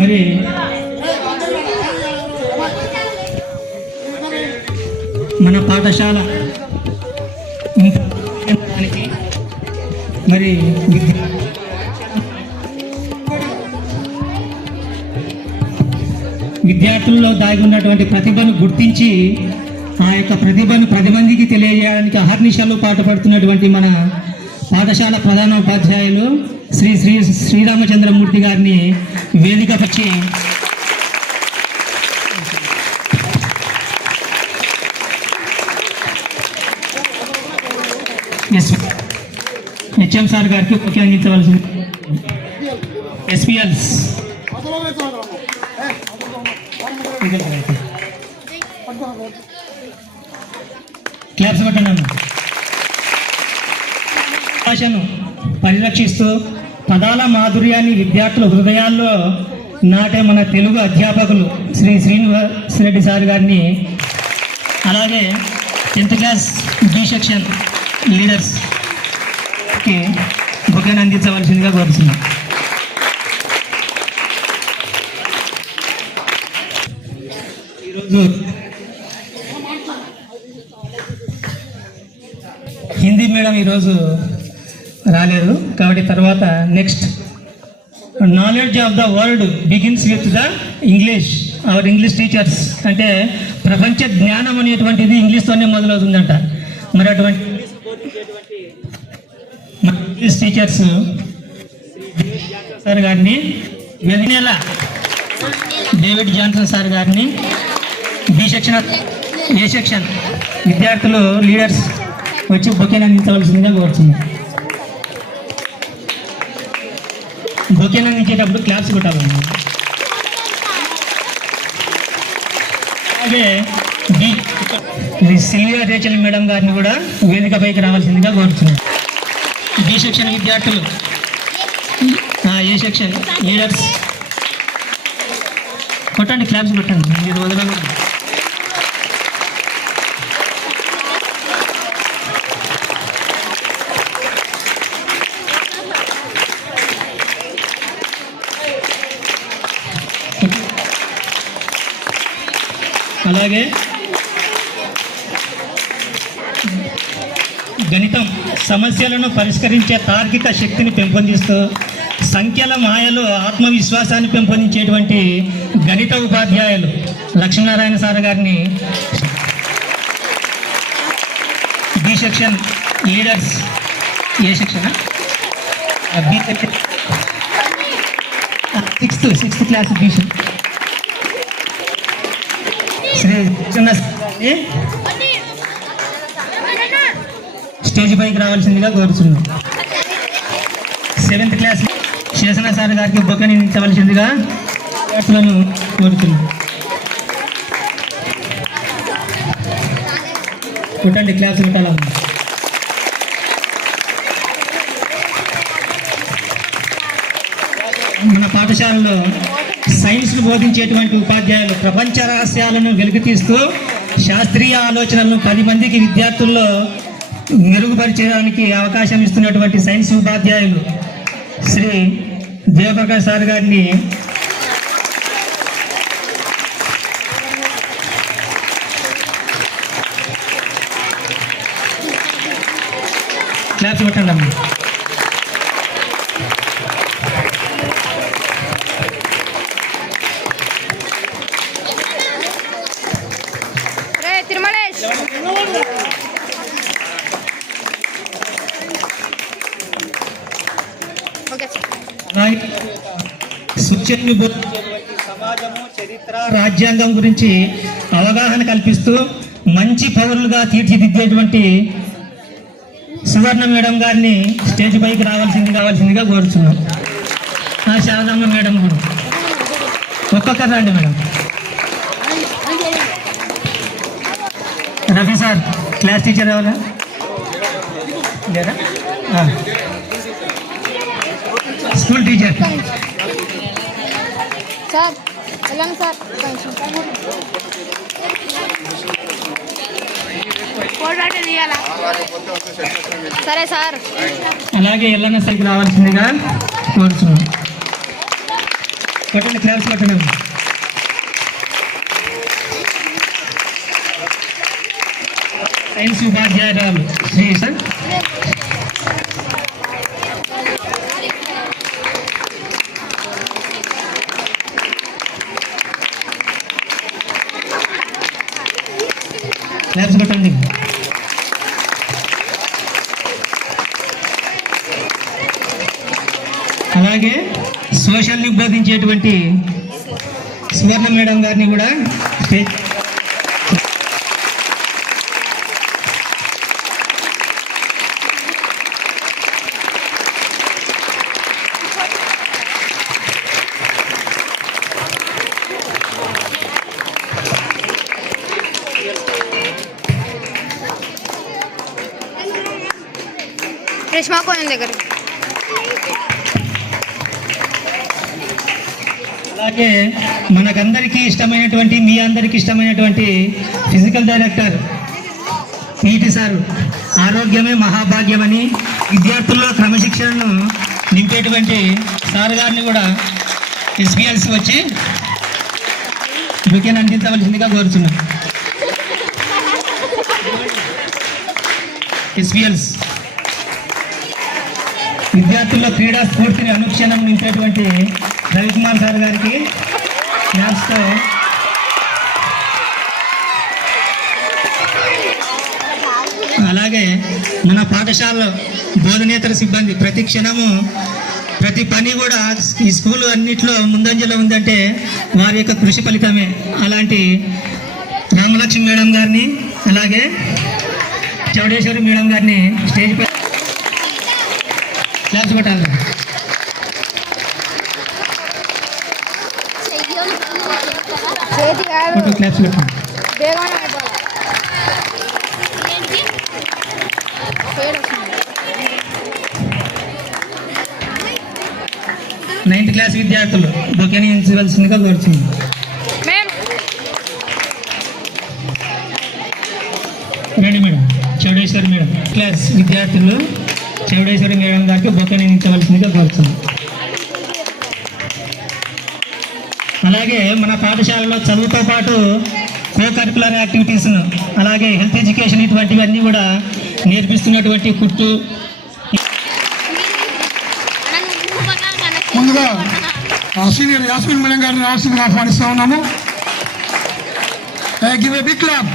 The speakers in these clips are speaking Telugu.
మరి మన పాఠశాల మరి విద్యార్థుల్లో దాగి ఉన్నటువంటి ప్రతిభను గుర్తించి ఆ యొక్క ప్రతిభను 10 మందికి తెలియజేయడానికి అహర్నిశలు పాటుపడుతున్నటువంటి మన పాఠశాల ప్రధాన ఉపాధ్యాయులు శ్రీరామచంద్రమూర్తి గారిని వేదికపరిచి హెచ్ఎం సార్ గారికి ముఖ్య అందించవలసింది. ఎస్పీఎల్స్ క్లాప్స్ పెట్టండి. భాషను పరిరక్షిస్తూ పదాల మాధుర్యాన్ని విద్యార్థుల హృదయాల్లో నాటే మన తెలుగు అధ్యాపకులు శ్రీనివాస్ రెడ్డి సార్ గారిని, అలాగే 10th క్లాస్ బి సెక్షన్ లీడర్స్కి బొకేను అందించవలసిందిగా కోరుతున్నాం. ఈరోజు హిందీ మేడం ఈరోజు రాలేదు కాబట్టి తర్వాత next knowledge of the world begins with the English. Our English teachers అంటే ప్రపంచ జ్ఞానం అనేటువంటిది ఇంగ్లీష్తోనే మొదలవుతుందంట. మరి అటువంటి ఇంగ్లీష్ టీచర్స్ సార్ గారిని, డేవిడ్ జాన్సన్ సార్ గారిని, బి సెక్షన్ ఏ సెక్షన్ విద్యార్థులు లీడర్స్ వచ్చి బొకేను అందించవలసిందిగా కోరుతున్నాం. బొకేను అందించేటప్పుడు క్లాప్స్ కొట్టాలండి. అలాగే సిల్వియా రేచల్ మేడం గారిని కూడా వేదికపైకి రావాల్సిందిగా కోరుతున్నాం. బి సెక్షన్ విద్యార్థులు, ఏ సెక్షన్ లీడర్స్ కొట్టండి, క్లాప్స్ కొట్టండి. మీరు వదలకూడదు. అలాగే గణితం సమస్యలను పరిష్కరించే తార్కిక శక్తిని పెంపొందిస్తూ సంఖ్యల మాయలో ఆత్మవిశ్వాసాన్ని పెంపొందించేటువంటి గణిత ఉపాధ్యాయులు లక్ష్మీనారాయణ సార్ గారిని, B section leaders A section B section 6th class B stage పైకి రావాల్సిందిగా కోరుతున్నాం. 7th క్లాస్ శేషన సార్ గారికి బొకేను ఇవ్వవలసిందిగా విద్యార్థులను కోరుతున్నాం. కొట్టండి, క్లాస్ కొట్టాలమ్మ. మన పాఠశాలలో సైన్స్ను బోధించేటువంటి ఉపాధ్యాయులు ప్రపంచ రహస్యాలను వెలుగుతీస్తూ శాస్త్రీయ ఆలోచనలను 10 మందికి విద్యార్థుల్లో మెరుగుపరిచేయడానికి అవకాశం ఇస్తున్నటువంటి సైన్స్ ఉపాధ్యాయులు శ్రీ దేవప్రకాష్ సార్ గారిని క్లాస్ పెట్టండి అమ్మ. సమాజము, చరిత్ర, రాజ్యాంగం గురించి అవగాహన కల్పిస్తూ మంచి పౌరులుగా తీర్చిదిద్దేటువంటి సువర్ణ మేడం గారిని స్టేజ్ పైకి రావాల్సిందిగా కోరుతున్నాం. శారదమ్మ మేడం కూడా ఒక్కొక్కరు రండి madam. Ravi sir class teacher ఎవరా లేరా? స్కూల్ టీచర్ సార్ వెళ్ళండి సార్. సరే సార్. అలాగే ఎల్లన్న సరికి రావాల్సిందిగా కోరుతున్నాం. కొట్టండి, క్లాప్స్ కొట్టండి. సైన్స్ ఉపాధ్యాయురాలు శ్రీ సార్ క్లాప్స్ కొట్టండి. అలాగే సోషల్ని బోధించేటువంటి సువర్ణ మేడం గారిని కూడా స్టేజ్ రేష్మా కోయం దగ్గర. అలాగే మనకందరికీ ఇష్టమైనటువంటి మీ అందరికీ ఇష్టమైనటువంటి ఫిజికల్ డైరెక్టర్ పీటీ సార్ ఆరోగ్యమే మహాభాగ్యమని విద్యార్థుల్లో క్రమశిక్షణను నింపేటువంటి సార్ గారిని కూడా ఎస్బీఎల్సి వచ్చి బుకేని అందించవలసిందిగా కోరుతున్నాం. ఎస్బీఎల్స్ విద్యార్థుల్లో క్రీడా స్ఫూర్తిని అనుక్షణం నింపేటువంటి రవికుమార్ సార్ గారికి మ్యాథ్స్తో అలాగే మన పాఠశాలలో బోధనేతర సిబ్బంది ప్రతి క్షణము ప్రతి పని కూడా ఈ స్కూల్ అన్నిట్లో ముందంజలో ఉందంటే వారి యొక్క కృషి ఫలితమే. అలాంటి రామలక్ష్మి మేడం గారిని అలాగే చౌడేశ్వరి మేడం గారిని స్టేజ్ పై క్లాస్ కొట్టాలి. క్లాస్ కొట్టాలి. నైన్త్ క్లాస్ విద్యార్థులు బొకేని ఎంచవలసిందిగా కోరుతుంది. రండి మేడం. చౌడేశ్వరి మేడం క్లాస్ విద్యార్థులు చౌడేశ్వరి మేడం గారికి బొకేని ఎంచవలసిందిగా కోరుతుంది. అలాగే మన పాఠశాలలో చదువుతో పాటు కో కరికులర్ యాక్టివిటీస్ను అలాగే హెల్త్ ఎడ్యుకేషన్ ఇటువంటివన్నీ కూడా నేర్పిస్తున్నటువంటి కుట్టు. ముందుగా సీనియర్ యాస్మిన్ మేడం గారిని రావాల్సిందిగా ఆహ్వానిస్తూ ఉన్నాము. Give a big clap.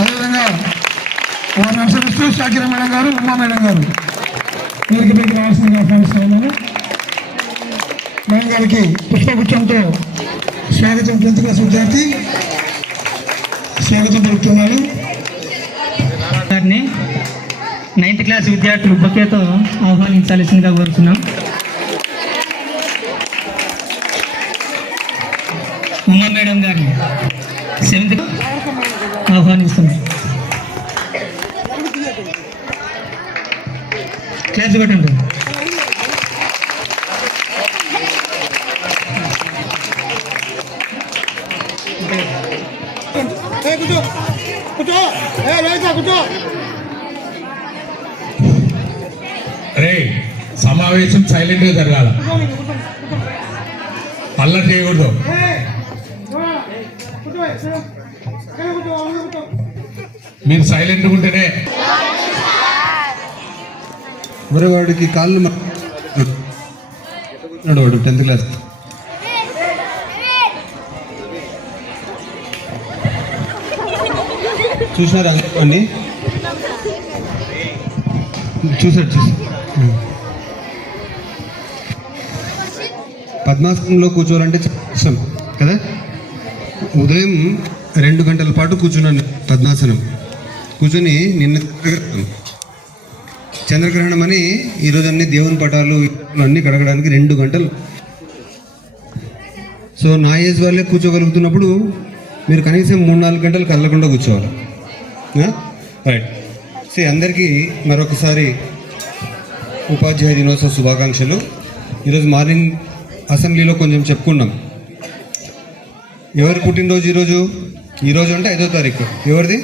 అదేవిధంగా వారిని అనుసరిస్తూ షాకిరా మేడం గారు, ఉమా మేడం గారు వీరికి మీకు రావాల్సిందిగా ఆహ్వానిస్తూ ఉన్నాము. మేడం గారికి పుష్పగుచ్చంతో స్వాగతం 10th క్లాస్ విద్యార్థి స్వాగతం పలుకుతున్నారు. గారిని 9th క్లాస్ విద్యార్థులు బొకేతో ఆహ్వానించాల్సిందిగా కోరుతున్నాం. ఉమా మేడం గారిని 7th ఆహ్వానిస్తున్నాం. క్లాస్ పెట్టండి. అరే సమావేశం సైలెంట్గా జరగాల, అల్లరి చేయకూడదు. మీరు సైలెంట్గా ఉంటేనే మరి వాడికి కాళ్ళు వాడు 10th క్లాస్ చూసినారా అన్ని చూసాడు. పద్మాసనంలో కూర్చోవాలంటే చాలా కష్టం కదా. ఉదయం 2 గంటల పాటు కూర్చున్నాను పద్మాసనం. కూర్చొని నిన్న చంద్రగ్రహణం అని ఈరోజు అన్ని దేవుని పటాలు అన్నీ కడగడానికి 2 గంటలు. సో నా ఏజ్ వాళ్ళే కూర్చోగలుగుతున్నప్పుడు మీరు కనీసం 3-4 గంటలు కదలకుండా కూర్చోవాలి. రైట్. సో అందరికీ మరొకసారి ఉపాధ్యాయ దినోత్సవ శుభాకాంక్షలు. ఈరోజు మార్నింగ్ అసెంబ్లీలో కొంచెం చెప్పుకున్నాం. ఎవరి పుట్టినరోజు ఈరోజు అంటే 5వ తారీఖు. ఎవరిది?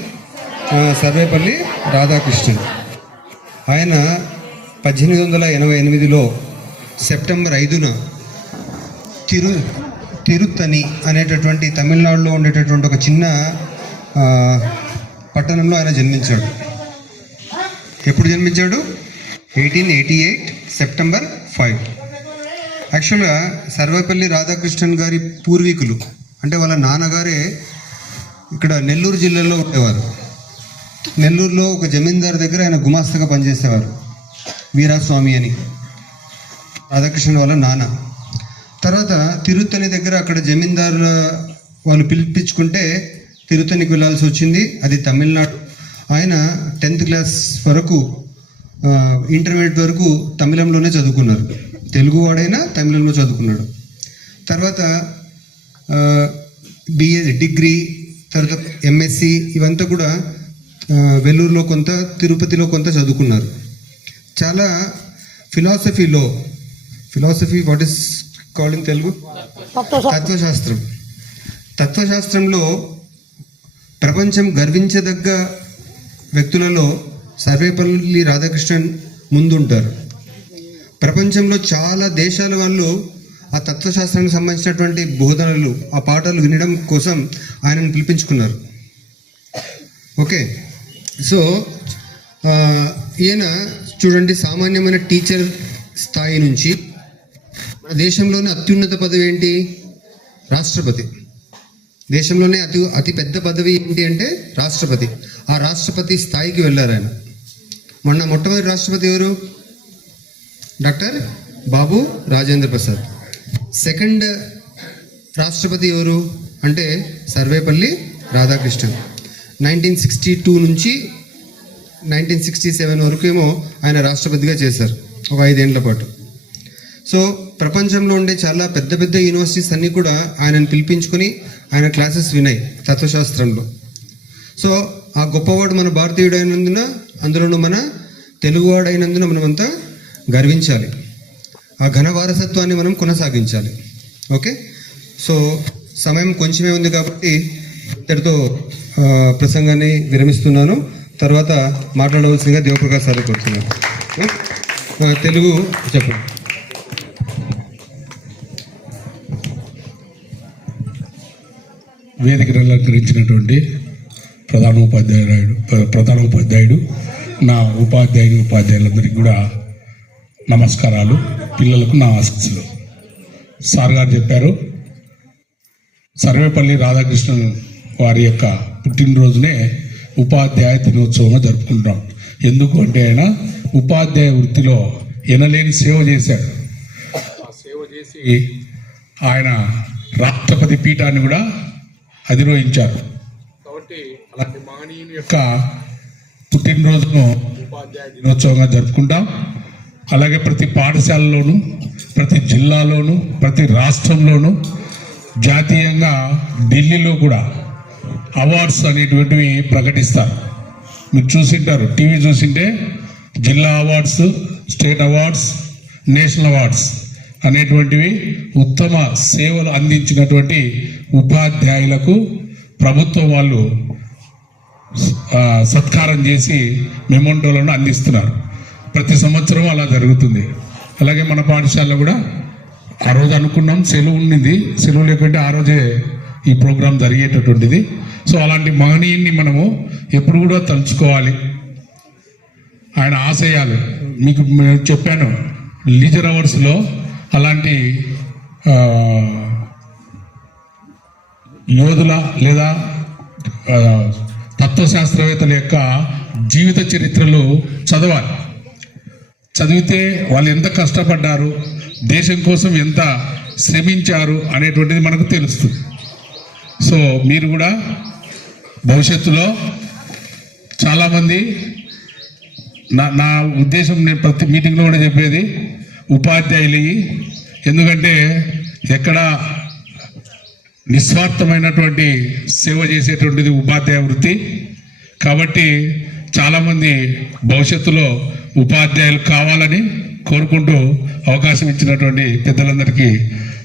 సర్వేపల్లి రాధాకృష్ణన్. ఆయన 1888లో సెప్టెంబర్ 5న తిరుత్తని అనేటటువంటి తమిళనాడులో ఉండేటటువంటి ఒక చిన్న పట్టణంలో ఆయన జన్మించాడు. ఎప్పుడు జన్మించాడు? 1888 సెప్టెంబర్ 5. యాక్చువల్గా సర్వేపల్లి రాధాకృష్ణన్ గారి పూర్వీకులు అంటే వాళ్ళ నాన్నగారే ఇక్కడ నెల్లూరు జిల్లాలో ఉండేవారు. నెల్లూరులో ఒక జమీందారు దగ్గర ఆయన గుమాస్తాగా పనిచేసేవారు, వీరాస్వామి అని, రాధాకృష్ణన్ వాళ్ళ నాన్న. తర్వాత తిరుత్తని దగ్గర అక్కడ జమీందారు వాళ్ళు పిలిపించుకుంటే తిరుత్తనికి వెళ్ళాల్సి వచ్చింది. అది తమిళనాడు. ఆయన 10th క్లాస్ వరకు, ఇంటర్మీడియట్ వరకు తమిళంలోనే చదువుకున్నారు. తెలుగు వాడైనా తమిళంలో చదువుకున్నాడు. తర్వాత బిఏ డిగ్రీ, తర్వాత ఎంఎస్సి ఇవంతా కూడా వెల్లూరులో కొంత, తిరుపతిలో కొంత చదువుకున్నారు. చాలా philosophy what is called in Telugu? తత్వశాస్త్రంలో ప్రపంచం గర్వించదగ్గ వ్యక్తులలో సర్వేపల్లి రాధాకృష్ణన్ ముందుంటారు. ప్రపంచంలో చాలా దేశాల వాళ్ళు ఆ తత్వశాస్త్రానికి సంబంధించినటువంటి బోధనలు, ఆ పాఠాలు వినడం కోసం ఆయనను పిలిపించుకున్నారు. ఓకే, సో ఈయన చూడండి, సామాన్యమైన టీచర్ స్థాయి నుంచి మన దేశంలోనే అత్యున్నత పదవి ఏంటి? రాష్ట్రపతి. దేశంలోనే అతి పెద్ద పదవి ఏంటి అంటే రాష్ట్రపతి. ఆ రాష్ట్రపతి స్థాయికి వెళ్ళారు ఆయన. మొట్టమొదటి రాష్ట్రపతి ఎవరు? డాక్టర్ బాబు రాజేంద్ర ప్రసాద్. సెకండ్ రాష్ట్రపతి ఎవరు అంటే సర్వేపల్లి రాధాకృష్ణన్. 1962 నుంచి 1967 వరకు ఏమో ఆయన రాష్ట్రపతిగా చేశారు, ఒక 5 ఏళ్ల పాటు. సో ప్రపంచంలో ఉండే చాలా పెద్ద పెద్ద యూనివర్సిటీస్ అన్నీ కూడా ఆయనను పిలిపించుకొని ఆయన క్లాసెస్ వినాయి తత్వశాస్త్రంలో. సో ఆ గొప్పవాడు మన భారతీయుడు అయినందున, అందులోనూ మన తెలుగువాడు అయినందున మనమంతా గర్వించాలి. ఆ ఘన వారసత్వాన్ని మనం కొనసాగించాలి. ఓకే, సో సమయం కొంచెమే ఉంది కాబట్టి ఇక్కడితో ప్రసంగాన్ని విరమిస్తున్నాను. తర్వాత మాట్లాడవలసిందిగా దేవప్రకాష్ సార్ కోరుతున్నాను. తెలుగు చెప్పండి. వేదికను అలంకరించినటువంటి ప్రధానోపాధ్యాయుడు, నా ఉపాధ్యాయులందరికీ కూడా నమస్కారాలు. పిల్లలకు నా ఆశీస్సులు. సార్ గారు చెప్పారు, సర్వేపల్లి రాధాకృష్ణన్ వారి యొక్క పుట్టినరోజునే ఉపాధ్యాయ దినోత్సవంగా జరుపుకుంటాం. ఎందుకు అంటే ఆయన ఉపాధ్యాయ వృత్తిలో ఎనలేని సేవ చేశాడు. ఆ సేవ చేసి ఆయన రాష్ట్రపతి పీఠాన్ని కూడా అధిరోహించారు. కాబట్టి అలాంటి మహనీయుని యొక్క పుట్టినరోజును ఉపాధ్యాయ దినోత్సవంగా జరుపుకుంటాం. అలాగే ప్రతి పాఠశాలలోనూ, ప్రతి జిల్లాలోనూ, ప్రతి రాష్ట్రంలోనూ, జాతీయంగా ఢిల్లీలో కూడా అవార్డ్స్ అనేటువంటివి ప్రకటిస్తారు. మీరు చూసింటారు, టీవీ చూసింటే జిల్లా awards, state awards, national awards అనేటువంటివి ఉత్తమ సేవలు అందించినటువంటి ఉపాధ్యాయులకు ప్రభుత్వం వాళ్ళు సత్కారం చేసి మెమోంటోలను అందిస్తున్నారు. ప్రతి సంవత్సరం అలా జరుగుతుంది. అలాగే మన పాఠశాలలో కూడా ఆ రోజు అనుకున్నాం, సెలవు ఉండింది, సెలవు లేకుంటే ఆ రోజే ఈ ప్రోగ్రాం జరిగేటటువంటిది. సో అలాంటి మహనీయుని మనము ఎప్పుడు కూడా తలుచుకోవాలి. ఆయన ఆశయాలు మీకు చెప్పాను, లీజర్ అవర్స్లో అలాంటి యోధుల లేదా తత్వశాస్త్రవేత్తల యొక్క జీవిత చరిత్రలు చదవాలి. చదివితే వాళ్ళు ఎంత కష్టపడ్డారు, దేశం కోసం ఎంత శ్రమించారు అనేటువంటిది మనకు తెలుస్తుంది. సో మీరు కూడా భవిష్యత్తులో చాలామంది, నా ఉద్దేశం, నేను ప్రతి మీటింగ్లో కూడా చెప్పేది ఉపాధ్యాయులు. ఎందుకంటే ఎక్కడ నిస్వార్థమైనటువంటి సేవ చేసేటువంటిది ఉపాధ్యాయ వృత్తి. కాబట్టి చాలామంది భవిష్యత్తులో ఉపాధ్యాయులు కావాలని కోరుకుంటూ అవకాశం ఇచ్చినటువంటి పెద్దలందరికీ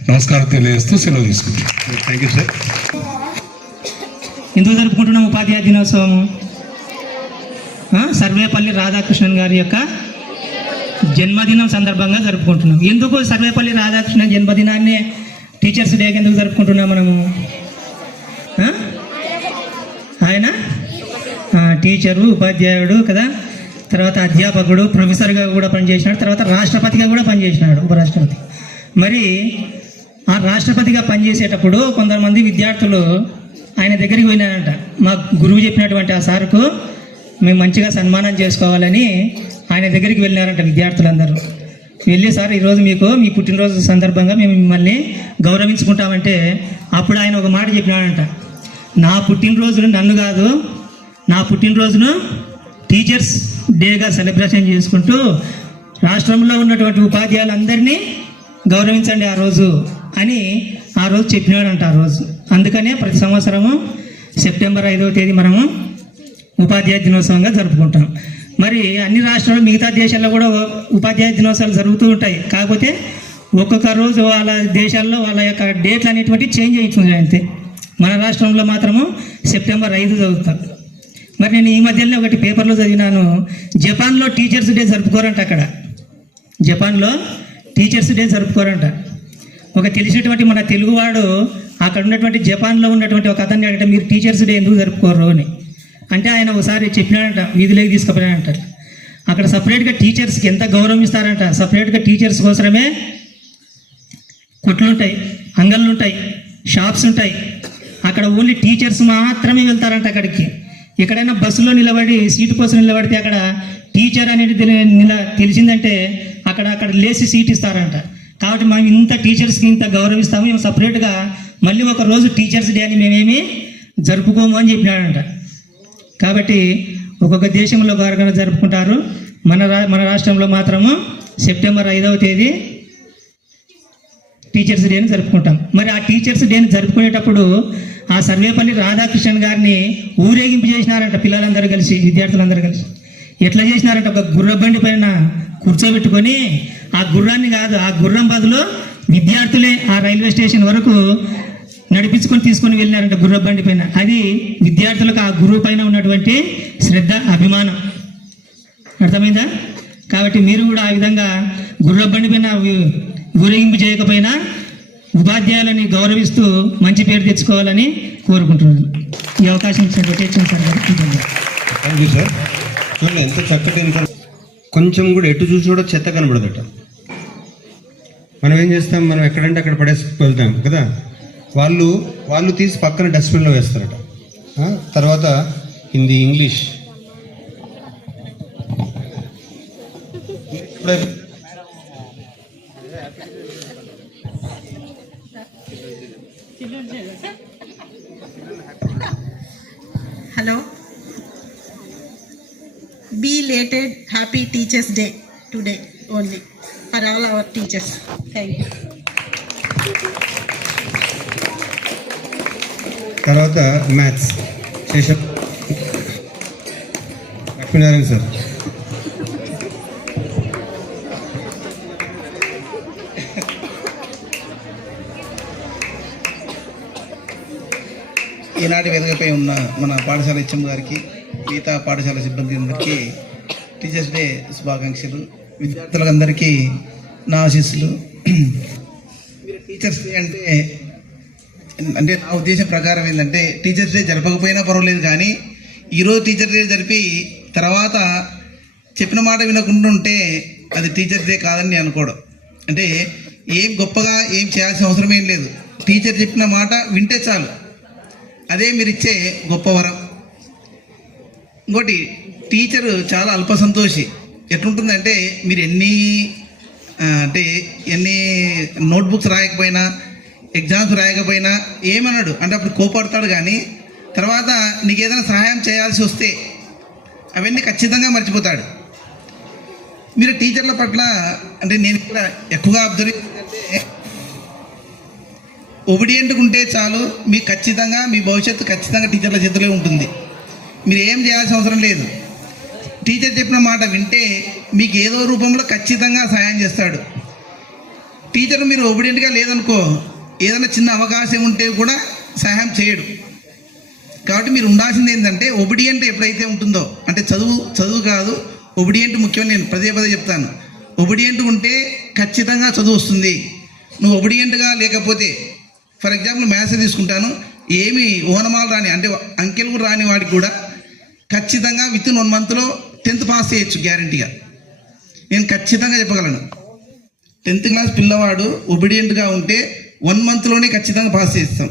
నమస్కారం తెలియజేస్తూ సెలవు తీసుకుంటాను. Thank you sir. ఎందుకు జరుపుకుంటున్నాం ఉపాధ్యాయ దినోత్సవము? సర్వేపల్లి రాధాకృష్ణన్ గారి యొక్క జన్మదినం సందర్భంగా జరుపుకుంటున్నాం. ఎందుకు సర్వేపల్లి రాధాకృష్ణ జన్మదినాన్ని టీచర్స్ డేకి ఎందుకు జరుపుకుంటున్నాం మనము? ఆయన టీచరు, ఉపాధ్యాయుడు కదా, తర్వాత అధ్యాపకుడు, ప్రొఫెసర్గా కూడా పనిచేసినాడు, తర్వాత రాష్ట్రపతిగా కూడా పనిచేసినాడు, ఉపరాష్ట్రపతి. మరి ఆ రాష్ట్రపతిగా పనిచేసేటప్పుడు కొంతమంది విద్యార్థులు ఆయన దగ్గరికి పోయినారంట. మా గురువు చెప్పినటువంటి ఆ సార్కు మేము మంచిగా సన్మానం చేసుకోవాలని ఆయన దగ్గరికి వెళ్ళినారంట విద్యార్థులందరూ. వెళ్ళి, సార్ ఈరోజు మీకు మీ పుట్టినరోజు సందర్భంగా మేము మిమ్మల్ని గౌరవించుకుంటామంటే అప్పుడు ఆయన ఒక మాట చెప్పినాడంట, నా పుట్టినరోజును నన్ను కాదు, నా పుట్టినరోజును టీచర్స్ డేగా సెలబ్రేషన్ చేసుకుంటూ రాష్ట్రంలో ఉన్నటువంటి ఉపాధ్యాయులందరినీ గౌరవించండి ఆ రోజు అని ఆ రోజు చెప్పినాడంట. ఆ రోజు అందుకనే ప్రతి సంవత్సరము సెప్టెంబర్ 5వ తేదీ మనము ఉపాధ్యాయ దినోత్సవంగా జరుపుకుంటాం. మరి అన్ని రాష్ట్రాలు, మిగతా దేశాల్లో కూడా ఉపాధ్యాయ దినోత్సవాలు జరుగుతూ ఉంటాయి. కాకపోతే ఒక్కొక్క రోజు వాళ్ళ దేశాల్లో వాళ్ళ యొక్క డేట్లు అనేటువంటి చేంజ్ అవుతుంది అంతే. మన రాష్ట్రంలో మాత్రము సెప్టెంబర్ 5 చదువుతాం. మరి నేను ఈ మధ్యలో ఒకటి పేపర్లో చదివినాను, జపాన్లో టీచర్స్ డే జరుపుకోరంట. అక్కడ జపాన్లో టీచర్స్ డే జరుపుకోరంట. ఒక తెలిసినటువంటి మన తెలుగువాడు అక్కడ ఉన్నటువంటి జపాన్లో ఉన్నటువంటి ఒక అతన్ని అడిగితే, మీరు టీచర్స్ డే ఎందుకు జరుపుకోరు అని అంటే ఆయన ఒకసారి చెప్పినాడంట, వీధిలోకి తీసుకుపోయినాడంట. అక్కడ సపరేట్గా టీచర్స్కి ఎంత గౌరవం ఇస్తారంట. సపరేట్గా టీచర్స్ కోసమే కొట్లు ఉంటాయి, అంగళ్ళు ఉంటాయి, షాప్స్ ఉంటాయి. అక్కడ ఓన్లీ టీచర్స్ మాత్రమే వెళ్తారంట అక్కడికి. ఎక్కడైనా బస్సులో నిలబడి సీటు కోసం నిలబడితే అక్కడ టీచర్ అనేది తెలిసిందంటే అక్కడ లేచి సీట్ ఇస్తారంట. కాబట్టి మేము ఇంత టీచర్స్కి ఇంత గౌరవిస్తాము, మేము సపరేట్గా మళ్ళీ ఒక రోజు టీచర్స్ డే అని మేమేమి జరుపుకోము అని చెప్పినాడంట. కాబట్టి ఒక్కొక్క దేశంలో గౌరవంగా జరుపుకుంటారు. మన రాష్ట్రంలో మాత్రము సెప్టెంబర్ 5వ తేదీ టీచర్స్ డేని జరుపుకుంటాం. మరి ఆ టీచర్స్ డేని జరుపుకునేటప్పుడు ఆ సర్వేపల్లి రాధాకృష్ణన్ గారిని ఊరేగింపు చేసినారంట పిల్లలందరూ కలిసి, విద్యార్థులందరూ కలిసి. ఎట్లా చేసినారంట, ఒక గుర్రబండి పైన కూర్చోబెట్టుకొని ఆ గుర్రాన్ని కాదు, ఆ గుర్రం బదులు విద్యార్థులే ఆ రైల్వే స్టేషన్ వరకు నడిపించుకొని తీసుకొని వెళ్ళినారంట గుర్రబండి పైన. అది విద్యార్థులకు ఆ గురువు పైన ఉన్నటువంటి శ్రద్ధ, అభిమానం. అర్థమైందా? కాబట్టి మీరు కూడా ఆ విధంగా గుర్రబండి పైన ఊరేగింపు చేయకపోయినా ఉపాధ్యాయులని గౌరవిస్తూ మంచి పేరు తెచ్చుకోవాలని కోరుకుంటున్నాను. ఈ అవకాశం ఇచ్చినటువంటి సార్ గారికి థ్యాంక్ యూ సార్. చూడండి ఎంత చక్కటి కొంచెం కూడా ఎటు చూసి కూడా చెత్త కనబడదట. మనం ఏం చేస్తాం, మనం ఎక్కడంటే అక్కడ పడేసి వెళ్తాం కదా, వాళ్ళు తీసి పక్కన డస్ట్బిన్లో వేస్తారట. తర్వాత Hindi, English Hello. Belated Happy Teachers Day today only for all our teachers. Thank you. తర్వాత మ్యాథ్స్ శేషం లక్ష్మీనారాయణ సార్. ఈనాటి వేదికపై ఉన్న మన పాఠశాల హెచ్ఎం గారికి, మిగతా పాఠశాల సిబ్బంది అందరికీ టీచర్స్ డే శుభాకాంక్షలు. విద్యార్థులందరికీ నా ఆశీస్సులు. మీరు టీచర్స్ డే అంటే నా ఉద్దేశం ప్రకారం ఏంటంటే, టీచర్స్ డే జరపకపోయినా పర్వాలేదు, కానీ ఈరోజు టీచర్స్ డే జరిపి తర్వాత చెప్పిన మాట వినకుండా ఉంటే అది టీచర్స్ డే కాదని నేను అనుకోవడం. అంటే ఏం గొప్పగా ఏం చేయాల్సిన అవసరం ఏం లేదు, టీచర్ చెప్పిన మాట వింటే చాలు, అదే మీరు ఇచ్చే గొప్ప వరం. ఇంకోటి, టీచరు చాలా అల్ప సంతోషి. ఎట్లుంటుందంటే, మీరు ఎన్ని నోట్బుక్స్ రాయకపోయినా, ఎగ్జామ్స్ రాయకపోయినా ఏమన్నాడు అంటే అప్పుడు కోపడతాడు, కానీ తర్వాత నీకు ఏదైనా సహాయం చేయాల్సి వస్తే అవన్నీ ఖచ్చితంగా మర్చిపోతాడు. మీరు టీచర్ల పట్ల అంటే నేను ఇక్కడ ఎక్కువగా అబ్జర్వ్ చేస్తే, ఒబిడియంట్గా ఉంటే చాలు, మీకు ఖచ్చితంగా మీ భవిష్యత్తు ఖచ్చితంగా టీచర్ల చేతిలో ఉంటుంది. మీరు ఏం చేయాల్సిన అవసరం లేదు. టీచర్ చెప్పిన మాట వింటే మీకు ఏదో రూపంలో ఖచ్చితంగా సహాయం చేస్తాడు. టీచర్ మీరు ఒబిడియంట్గా లేదనుకో, ఏదైనా చిన్న అవకాశం ఉంటే కూడా సహాయం చేయడు. కాబట్టి మీరు ఉండాల్సింది ఏంటంటే, ఒబిడియంట్ ఎప్పుడైతే ఉంటుందో, అంటే చదువు కాదు, ఒబిడియంట్ ముఖ్యం. నేను పదే చెప్తాను, ఒబిడియంట్ ఉంటే ఖచ్చితంగా చదువు వస్తుంది. నువ్వు ఒబిడియంట్గా లేకపోతే, ఫర్ ఎగ్జాంపుల్ మ్యాథ్స్ తీసుకుంటాను, ఏమి ఓనమాలు రాని అంటే అంకెలు కూడా రాని వాడికి కూడా ఖచ్చితంగా విత్ ఇన్ 1 monthలో 10th పాస్ చేయొచ్చు గ్యారంటీగా. నేను ఖచ్చితంగా చెప్పగలను. 10th క్లాస్ పిల్లవాడు ఒబిడియంట్గా ఉంటే 1 monthలోనే ఖచ్చితంగా పాస్ చేస్తాం.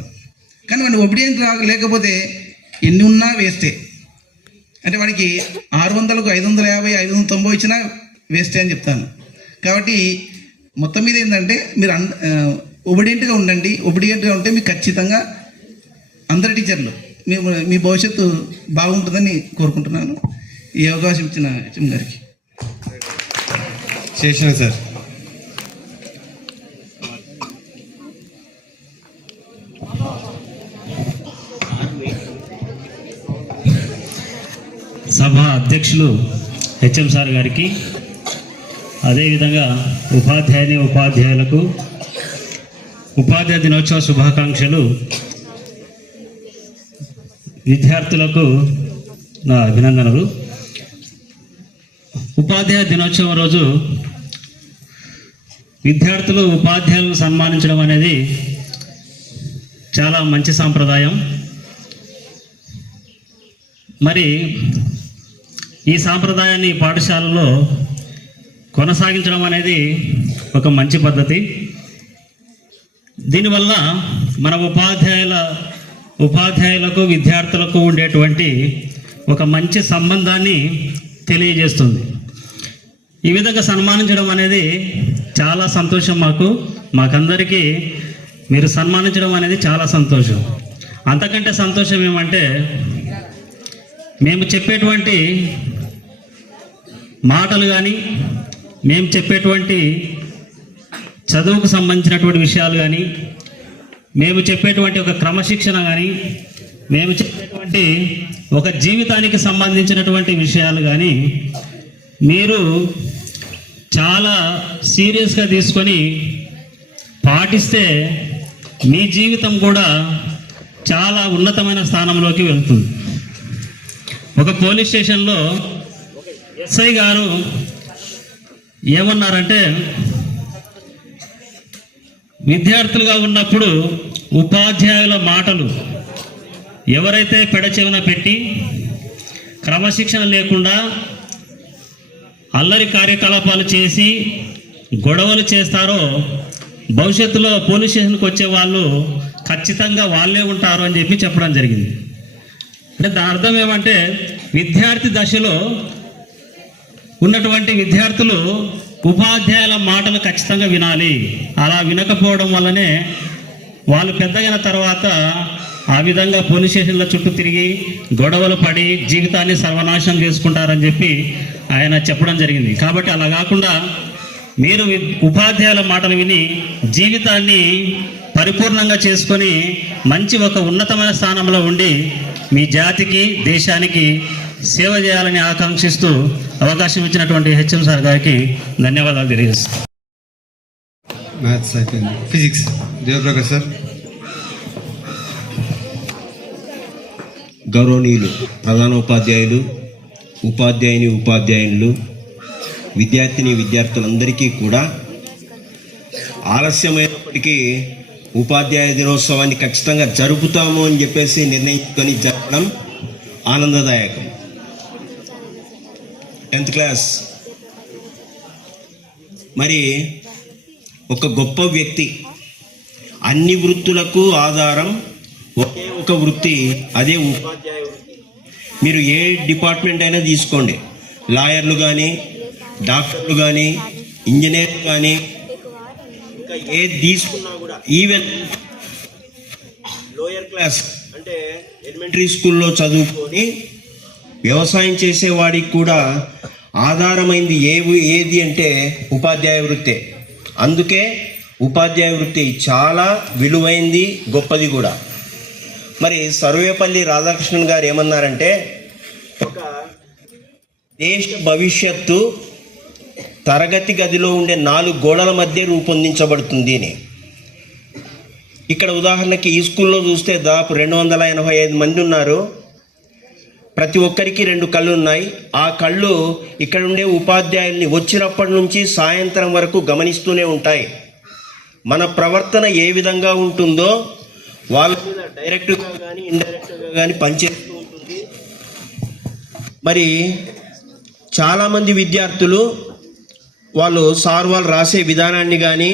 కానీ వాడిని ఒబిడియంట్ లేకపోతే ఎన్ని ఉన్నా వేస్టే. అంటే వాడికి 600కు 550, 590 ఇచ్చినా వేస్టే అని చెప్తాను. కాబట్టి మొత్తం మీద ఏంటంటే మీరు ఒబిడియంట్గా ఉండండి. ఒబిడియంట్గా ఉంటే మీకు ఖచ్చితంగా అందరి టీచర్లు మీ భవిష్యత్తు బాగుంటుందని కోరుకుంటున్నాను. ఈ అవకాశం ఇచ్చిన హెచ్ఎం గారికి. శేషణ సార్. సభ అధ్యక్షులు హెచ్ఎం సార్ గారికి, అదేవిధంగా ఉపాధ్యాయులకు ఉపాధ్యాయ దినోత్సవ శుభాకాంక్షలు. విద్యార్థులకు నా అభినందనలు. ఉపాధ్యాయ దినోత్సవం రోజు విద్యార్థులు ఉపాధ్యాయులను సన్మానించడం అనేది చాలా మంచి సాంప్రదాయం. మరి ఈ సాంప్రదాయాన్ని పాఠశాలలో కొనసాగించడం అనేది ఒక మంచి పద్ధతి. దీనివల్ల మన ఉపాధ్యాయులకు విద్యార్థులకు ఉండేటువంటి ఒక మంచి సంబంధాన్ని తెలియజేస్తుంది. ఈ విధంగా సన్మానించడం అనేది చాలా సంతోషం. మాకందరికీ మీరు సన్మానించడం అనేది చాలా సంతోషం. అంతకంటే సంతోషం ఏమంటే, మేము చెప్పేటువంటి మాటలు కానీ, మేము చెప్పేటువంటి చదువుకు సంబంధించినటువంటి విషయాలు కానీ, మేము చెప్పేటువంటి ఒక క్రమశిక్షణ కానీ, మేము చెప్పేటువంటి ఒక జీవితానికి సంబంధించినటువంటి విషయాలు కానీ మీరు చాలా సీరియస్గా తీసుకొని పాటిస్తే మీ జీవితం కూడా చాలా ఉన్నతమైన స్థానంలోకి వెళ్తుంది. ఒక పోలీస్ స్టేషన్లో ఎస్ఐ గారు ఏమన్నారంటే, విద్యార్థులుగా ఉన్నప్పుడు ఉపాధ్యాయుల మాటలు ఎవరైతే పెడచెవిన పెట్టి క్రమశిక్షణ లేకుండా అల్లరి కార్యకలాపాలు చేసి గొడవలు చేస్తారో భవిష్యత్తులో పోలీస్ స్టేషన్కి వచ్చే వాళ్ళు ఖచ్చితంగా వాళ్ళే ఉంటారు అని చెప్పి చెప్పడం జరిగింది. అంటే దాని అర్థం ఏమంటే, విద్యార్థి దశలో ఉన్నటువంటి విద్యార్థులు ఉపాధ్యాయుల మాటలు ఖచ్చితంగా వినాలి. అలా వినకపోవడం వల్లనే వాళ్ళు పెద్దగైన తర్వాత ఆ విధంగా పోలీస్ స్టేషన్ల చుట్టూ తిరిగి గొడవలు పడి జీవితాన్ని సర్వనాశనం చేసుకుంటారని చెప్పి ఆయన చెప్పడం జరిగింది. కాబట్టి అలా కాకుండా మీరు ఉపాధ్యాయుల మాటలు విని జీవితాన్ని పరిపూర్ణంగా చేసుకొని మంచి ఒక ఉన్నతమైన స్థానంలో ఉండి మీ జాతికి దేశానికి సేవ చేయాలని ఆకాంక్షిస్తూ అవకాశం ఇచ్చినటువంటి హెచ్ఎం సార్ గారికి ధన్యవాదాలు తెలియజేస్తాను. మ్యాథ్స్ అయిపోయింది. Physics Devaprakash sir. గౌరవనీయులు ప్రధాన ఉపాధ్యాయులు, ఉపాధ్యాయులు, విద్యార్థులందరికీ కూడా ఆలస్యమైనప్పటికీ ఉపాధ్యాయ దినోత్సవాన్ని ఖచ్చితంగా జరుపుతాము అని చెప్పేసి నిర్ణయించుకొని జరపడం ఆనందదాయకం. 10th క్లాస్ మరి ఒక గొప్ప వ్యక్తి. అన్ని వృత్తులకు ఆధారం ఒకే ఒక వృత్తి, అదే ఉపాధ్యాయ వృత్తి. మీరు ఏ డిపార్ట్మెంట్ అయినా తీసుకోండి, లాయర్లు కానీ, డాక్టర్లు కానీ, ఇంజనీర్లు కానీ, ఇంకా ఏది తీసుకున్నా కూడా, ఈవెన్ లోయర్ క్లాస్ అంటే ఎలిమెంటరీ స్కూల్లో చదువుకొని వ్యవసాయం చేసేవాడికి కూడా ఆధారమైంది ఏది అంటే ఉపాధ్యాయ వృత్తే. అందుకే ఉపాధ్యాయ వృత్తి చాలా విలువైంది, గొప్పది కూడా. మరి సర్వేపల్లి రాధాకృష్ణన్ గారు ఏమన్నారంటే, ఒక దేశ భవిష్యత్తు తరగతి గదిలో ఉండే 4 గోడల మధ్య రూపొందించబడుతుంది అని. ఇక్కడ ఉదాహరణకి ఈ స్కూల్లో చూస్తే దాదాపు 285 మంది ఉన్నారు. ప్రతి ఒక్కరికి 2 కళ్ళు ఉన్నాయి. ఆ కళ్ళు ఇక్కడ ఉండే ఉపాధ్యాయుల్ని వచ్చినప్పటి నుంచి సాయంత్రం వరకు గమనిస్తూనే ఉంటాయి. మన ప్రవర్తన ఏ విధంగా ఉంటుందో వాళ్ళ మీద డైరెక్ట్గా కానీ ఇండైరెక్ట్గా కానీ పనిచేస్తూ ఉంటుంది. మరి చాలామంది విద్యార్థులు వాళ్ళు రాసే విధానాన్ని కానీ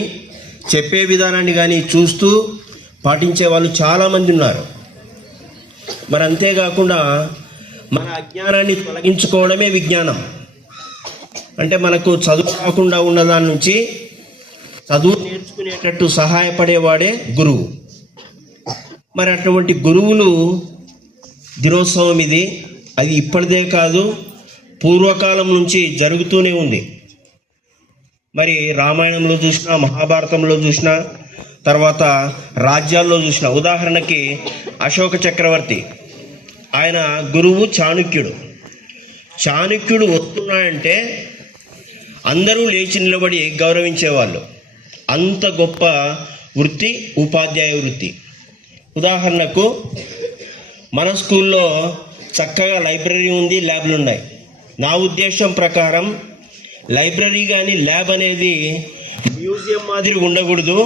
చెప్పే విధానాన్ని కానీ చూస్తూ పాటించే వాళ్ళు చాలామంది ఉన్నారు. మరి అంతేకాకుండా మన అజ్ఞానాన్ని తొలగించుకోవడమే విజ్ఞానం. అంటే మనకు చదువు కాకుండా ఉన్న దాని నుంచి చదువు నేర్చుకునేటట్టు సహాయపడేవాడే గురువు. మరి అటువంటి గురువులు దినోత్సవం ఇది. అది ఇప్పటిదే కాదు, పూర్వకాలం నుంచి జరుగుతూనే ఉంది. మరి రామాయణంలో చూసినా, మహాభారతంలో చూసినా, తర్వాత రాజ్యాల్లో చూసినా, ఉదాహరణకి అశోక చక్రవర్తి ఆయన గురువు చాణక్యుడు. చాణక్యుడు వస్తున్నాడంటే అందరూ లేచి నిలబడి గౌరవించేవాళ్ళు. అంత గొప్ప వృత్తి ఉపాధ్యాయ వృత్తి. ఉదాహరణకు మన స్కూల్లో చక్కగా లైబ్రరీ ఉంది, ల్యాబ్లు ఉన్నాయి. నా ఉద్దేశం ప్రకారం లైబ్రరీ కానీ ల్యాబ్ అనేది మ్యూజియం మాదిరి ఉండకూడదు,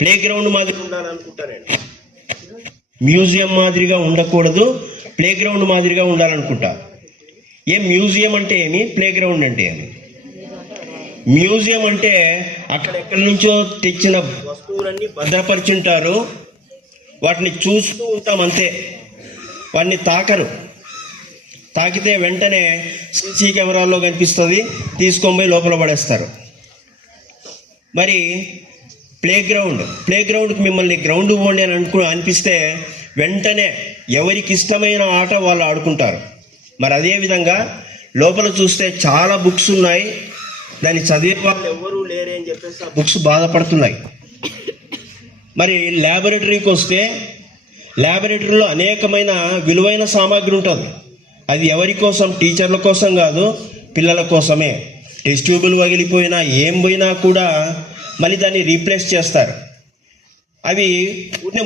ప్లే గ్రౌండ్ మాదిరి ఉండాలనుకుంటా నేను. మ్యూజియం మాదిరిగా ఉండకూడదు, ప్లే గ్రౌండ్ మాదిరిగా ఉండాలనుకుంటా. మ్యూజియం అంటే ఏమి, ప్లే గ్రౌండ్ అంటే ఏమి? మ్యూజియం అంటే అక్కడెక్కడి నుంచో తెచ్చిన వస్తువులన్నీ భద్రపరిచుంటారు, వాటిని చూస్తూ ఉంటాం అంతే. వాటిని తాకరు. తాకితే వెంటనే సీసీ కెమెరాల్లో కనిపిస్తుంది, తీసుకొని పోయి లోపల పడేస్తారు. మరి ప్లే గ్రౌండ్కి మిమ్మల్ని గ్రౌండ్ పోండి అని అనిపిస్తే వెంటనే ఎవరికి ఇష్టమైన ఆట వాళ్ళు ఆడుకుంటారు. మరి అదేవిధంగా లోపల చూస్తే చాలా బుక్స్ ఉన్నాయి, దాన్ని చదివే వాళ్ళు ఎవరూ లేరే అని చెప్పేసి ఆ బుక్స్ బాధపడుతున్నాయి. మరి ల్యాబొరేటరీకి వస్తే ల్యాబొరేటరీలో అనేకమైన విలువైన సామాగ్రి ఉంటుంది. అది ఎవరి కోసం? టీచర్ల కోసం కాదు, పిల్లల కోసమే. టెస్ట్ ట్యూబులు పగిలిపోయినా ఏం పోయినా కూడా మళ్ళీ దాన్ని రీప్లేస్ చేస్తారు. అవి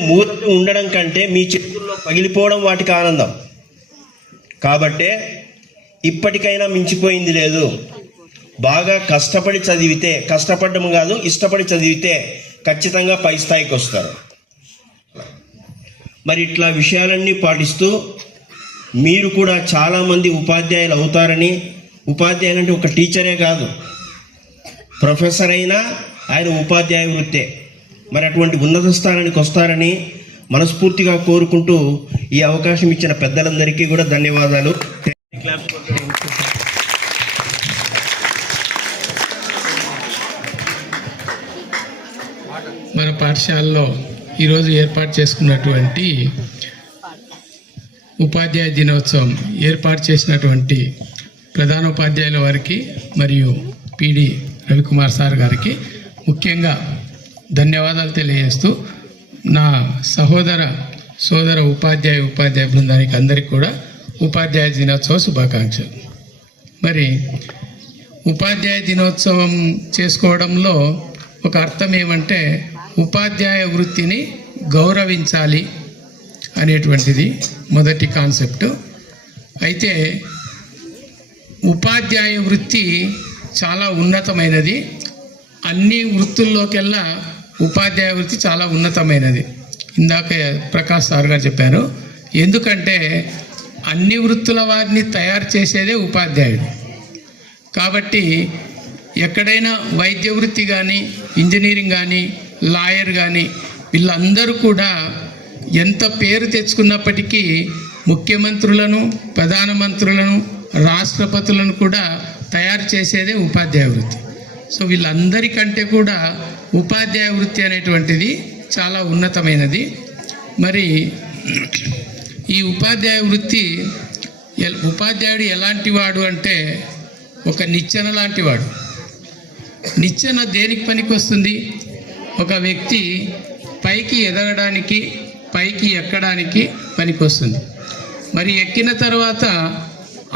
మూలతో ఉండడం కంటే మీ చేతుల్లో పగిలిపోవడం వాటికి ఆనందం. కాబట్టే ఇప్పటికైనా మించిపోయింది లేదు. బాగా కష్టపడి చదివితే, కష్టపడడం కాదు ఇష్టపడి చదివితే ఖచ్చితంగా పై స్థాయికి వస్తారు. మరి ఇట్లా విషయాలన్నీ పాటిస్తూ మీరు కూడా చాలామంది ఉపాధ్యాయులు అవుతారని, ఉపాధ్యాయులు అంటే ఒక టీచరే కాదు, ప్రొఫెసర్ అయినా ఆయన ఉపాధ్యాయ వృత్తే. మరి అటువంటి ఉన్నత స్థానానికి వస్తారని మనస్ఫూర్తిగా కోరుకుంటూ ఈ అవకాశం ఇచ్చిన పెద్దలందరికీ కూడా ధన్యవాదాలు. మన పాఠశాలలో ఈరోజు ఏర్పాటు చేసుకున్నటువంటి ఉపాధ్యాయ దినోత్సవం ఏర్పాటు చేసినటువంటి ప్రధాన ఉపాధ్యాయుల వారికి మరియు పిడి రవికుమార్ సార్ గారికి ముఖ్యంగా ధన్యవాదాలు తెలియజేస్తూ నా సోదర ఉపాధ్యాయ బృందానికి అందరికీ కూడా ఉపాధ్యాయ దినోత్సవ శుభాకాంక్షలు. మరి ఉపాధ్యాయ దినోత్సవం చేసుకోవడంలో ఒక అర్థం ఏమంటే ఉపాధ్యాయ వృత్తిని గౌరవించాలి అనేటువంటిది మొదటి కాన్సెప్ట్. అయితే ఉపాధ్యాయ వృత్తి చాలా ఉన్నతమైనది. అన్ని వృత్తుల్లోకెల్లా ఉపాధ్యాయ వృత్తి చాలా ఉన్నతమైనది. ఇందాక ప్రకాష్ సార్ గారు చెప్పారు. ఎందుకంటే అన్ని వృత్తుల వారిని తయారు చేసేదే ఉపాధ్యాయుడు. కాబట్టి ఎక్కడైనా వైద్య వృత్తి కానీ, ఇంజనీరింగ్ కానీ, లాయర్ కానీ వీళ్ళందరూ కూడా ఎంత పేరు తెచ్చుకున్నప్పటికీ ముఖ్యమంత్రులను, ప్రధానమంత్రులను, రాష్ట్రపతులను కూడా తయారు చేసేదే ఉపాధ్యాయ వృత్తి. సో వీళ్ళందరికంటే కూడా ఉపాధ్యాయ వృత్తి అనేటువంటిది చాలా ఉన్నతమైనది. మరి ఈ ఉపాధ్యాయ వృత్తి, ఉపాధ్యాయుడు ఎలాంటి వాడు అంటే ఒక నిచ్చెన లాంటి వాడు. నిచ్చెన దేనికి పనికి వస్తుంది? ఒక వ్యక్తి పైకి ఎదగడానికి, పైకి ఎక్కడానికి పనికి వస్తుంది. మరి ఎక్కిన తర్వాత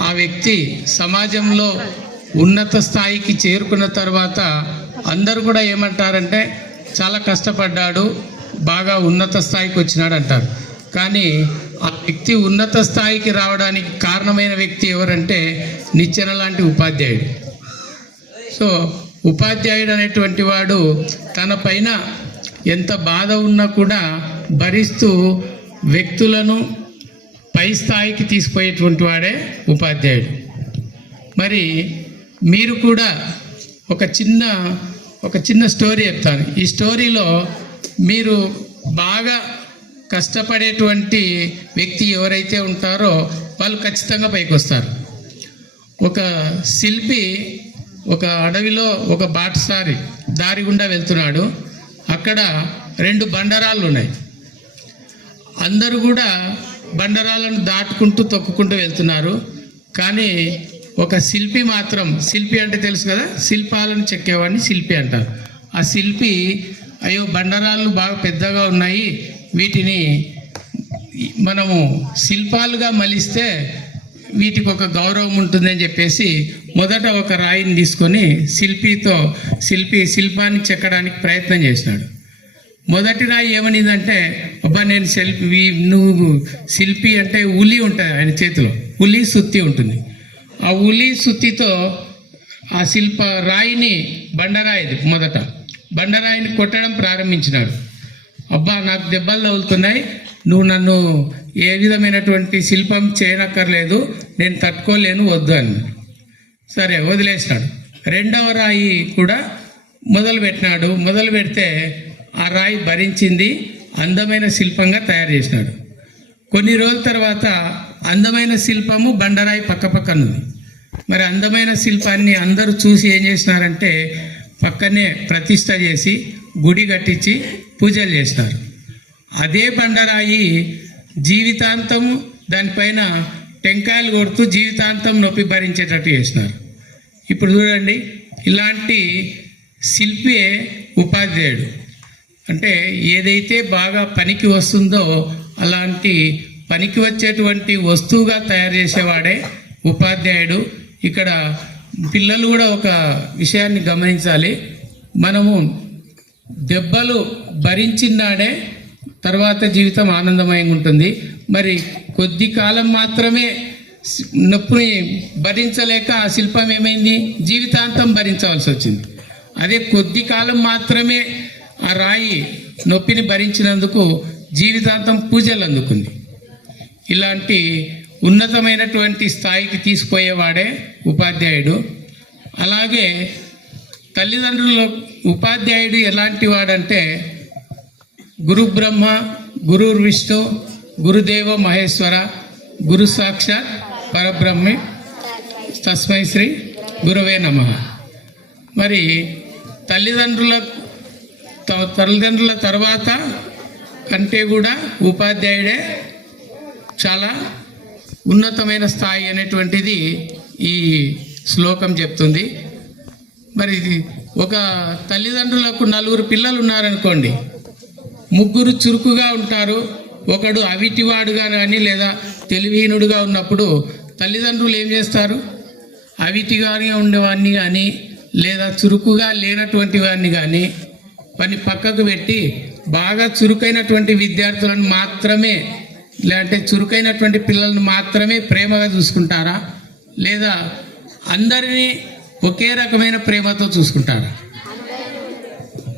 ఆ వ్యక్తి సమాజంలో ఉన్నత స్థాయికి చేరుకున్న తర్వాత అందరూ కూడా ఏమంటారంటే చాలా కష్టపడ్డాడు, బాగా ఉన్నత స్థాయికి వచ్చినాడు అంటారు. కానీ ఆ వ్యక్తి ఉన్నత స్థాయికి రావడానికి కారణమైన వ్యక్తి ఎవరంటే నిచ్చెన లాంటి ఉపాధ్యాయుడు. సో ఉపాధ్యాయుడు అనేటువంటి వాడు తన పైన ఎంత బాధ ఉన్నా కూడా భరిస్తూ వ్యక్తులను పై స్థాయికి తీసుకుపోయేటువంటి వాడే ఉపాధ్యాయుడు. మరి మీరు కూడా ఒక చిన్న స్టోరీ చెప్తాను. ఈ స్టోరీలో మీరు బాగా కష్టపడేటువంటి వ్యక్తి ఎవరైతే ఉంటారో వాళ్ళు ఖచ్చితంగా పైకి వస్తారు. ఒక శిల్పి ఒక అడవిలో ఒక బాటసారి దారి గుండా వెళ్తున్నాడు. అక్కడ 2 బండరాళ్ళు ఉన్నాయి. అందరూ కూడా బండరాలను దాటుకుంటూ తొక్కుకుంటూ వెళ్తున్నారు. కానీ ఒక శిల్పి మాత్రం, శిల్పి అంటే తెలుసు కదా, శిల్పాలను చెక్కేవాడిని శిల్పి అంటారు. ఆ శిల్పి అయ్యో బండరాళ్ళు బాగా పెద్దగా ఉన్నాయి, వీటిని మనము శిల్పాలుగా మలిస్తే వీటికి ఒక గౌరవం ఉంటుందని చెప్పేసి మొదట ఒక రాయిని తీసుకొని శిల్పాన్ని చెక్కడానికి ప్రయత్నం చేసినాడు. మొదటి రాయి ఏమనిందంటే, అబ్బా నేను నువ్వు శిల్పి అంటే ఉలి ఉంటుంది ఆయన చేతిలో, ఉలి సుత్తి ఉంటుంది. ఆ ఉలి సుత్తితో ఆ రాయిని మొదట బండరాయిని కొట్టడం ప్రారంభించినాడు. అబ్బా నాకు దెబ్బలు తగులుతున్నాయి, నువ్వు నన్ను ఏ విధమైనటువంటి శిల్పం చేయనక్కర్లేదు, నేను తట్టుకోలేను, వద్దు అని. సరే వదిలేసినాడు. రెండవ రాయి కూడా మొదలు పెడితే ఆ రాయి భరించింది, అందమైన శిల్పంగా తయారు చేసినాడు. కొన్ని రోజుల తర్వాత అందమైన శిల్పము బండరాయి పక్కనుంది. మరి అందమైన శిల్పాన్ని అందరూ చూసి ఏం చేసినారంటే పక్కనే ప్రతిష్ట చేసి గుడి కట్టించి పూజలు చేసినారు. అదే బండరాయి జీవితాంతం దానిపైన టెంకాయలు కొడుతూ జీవితాంతం నొప్పి భరించేటట్టు చేసినారు. ఇప్పుడు చూడండి, ఇలాంటి శిల్పే ఉపాధ్యాయుడు. అంటే ఏదైతే బాగా పనికి వస్తుందో అలాంటి పనికి వచ్చేటువంటి వస్తువుగా తయారు చేసేవాడే ఉపాధ్యాయుడు. ఇక్కడ పిల్లలు కూడా ఒక విషయాన్ని గమనించాలి. మనము దెబ్బలు భరించినాడే తర్వాత జీవితం ఆనందమయంగా ఉంటుంది. మరి కొద్ది కాలం మాత్రమే నొప్పిని భరించలేక ఆ శిల్పం ఏమైంది, జీవితాంతం భరించవలసి వచ్చింది. అదే కొద్ది కాలం మాత్రమే ఆ రాయి నొప్పిని భరించినందుకు జీవితాంతం పూజలు అందుకుంది. ఇలాంటి ఉన్నతమైనటువంటి స్థాయికి తీసుకుపోయేవాడే ఉపాధ్యాయుడు. అలాగే తల్లిదండ్రుల ఉపాధ్యాయుడు ఎలాంటి వాడంటే, గురు బ్రహ్మ గురు విష్ణు గురుదేవ మహేశ్వర గురు సాక్షాత్ పరబ్రహ్మే తస్మై శ్రీ గురవే నమః. మరి తల్లిదండ్రుల తర్వాత కంటే కూడా ఉపాధ్యాయుడే చాలా ఉన్నతమైన స్థాయి అనేటువంటిది ఈ శ్లోకం చెప్తుంది. మరి ఒక తల్లిదండ్రులకు 4 పిల్లలు ఉన్నారనుకోండి, 3 చురుకుగా ఉంటారు, ఒకడు అవిటివాడుగా కానీ లేదా తెలివిహీనుడుగా ఉన్నప్పుడు తల్లిదండ్రులు ఏం చేస్తారు, అవిటిగానే ఉండేవాడిని కానీ లేదా చురుకుగా లేనటువంటి వాడిని కానీ పని పక్కకు పెట్టి బాగా చురుకైనటువంటి విద్యార్థులను మాత్రమే, లేదంటే చురుకైనటువంటి పిల్లలను మాత్రమే ప్రేమగా చూసుకుంటారా, లేదా అందరినీ ఒకే రకమైన ప్రేమతో చూసుకుంటారా?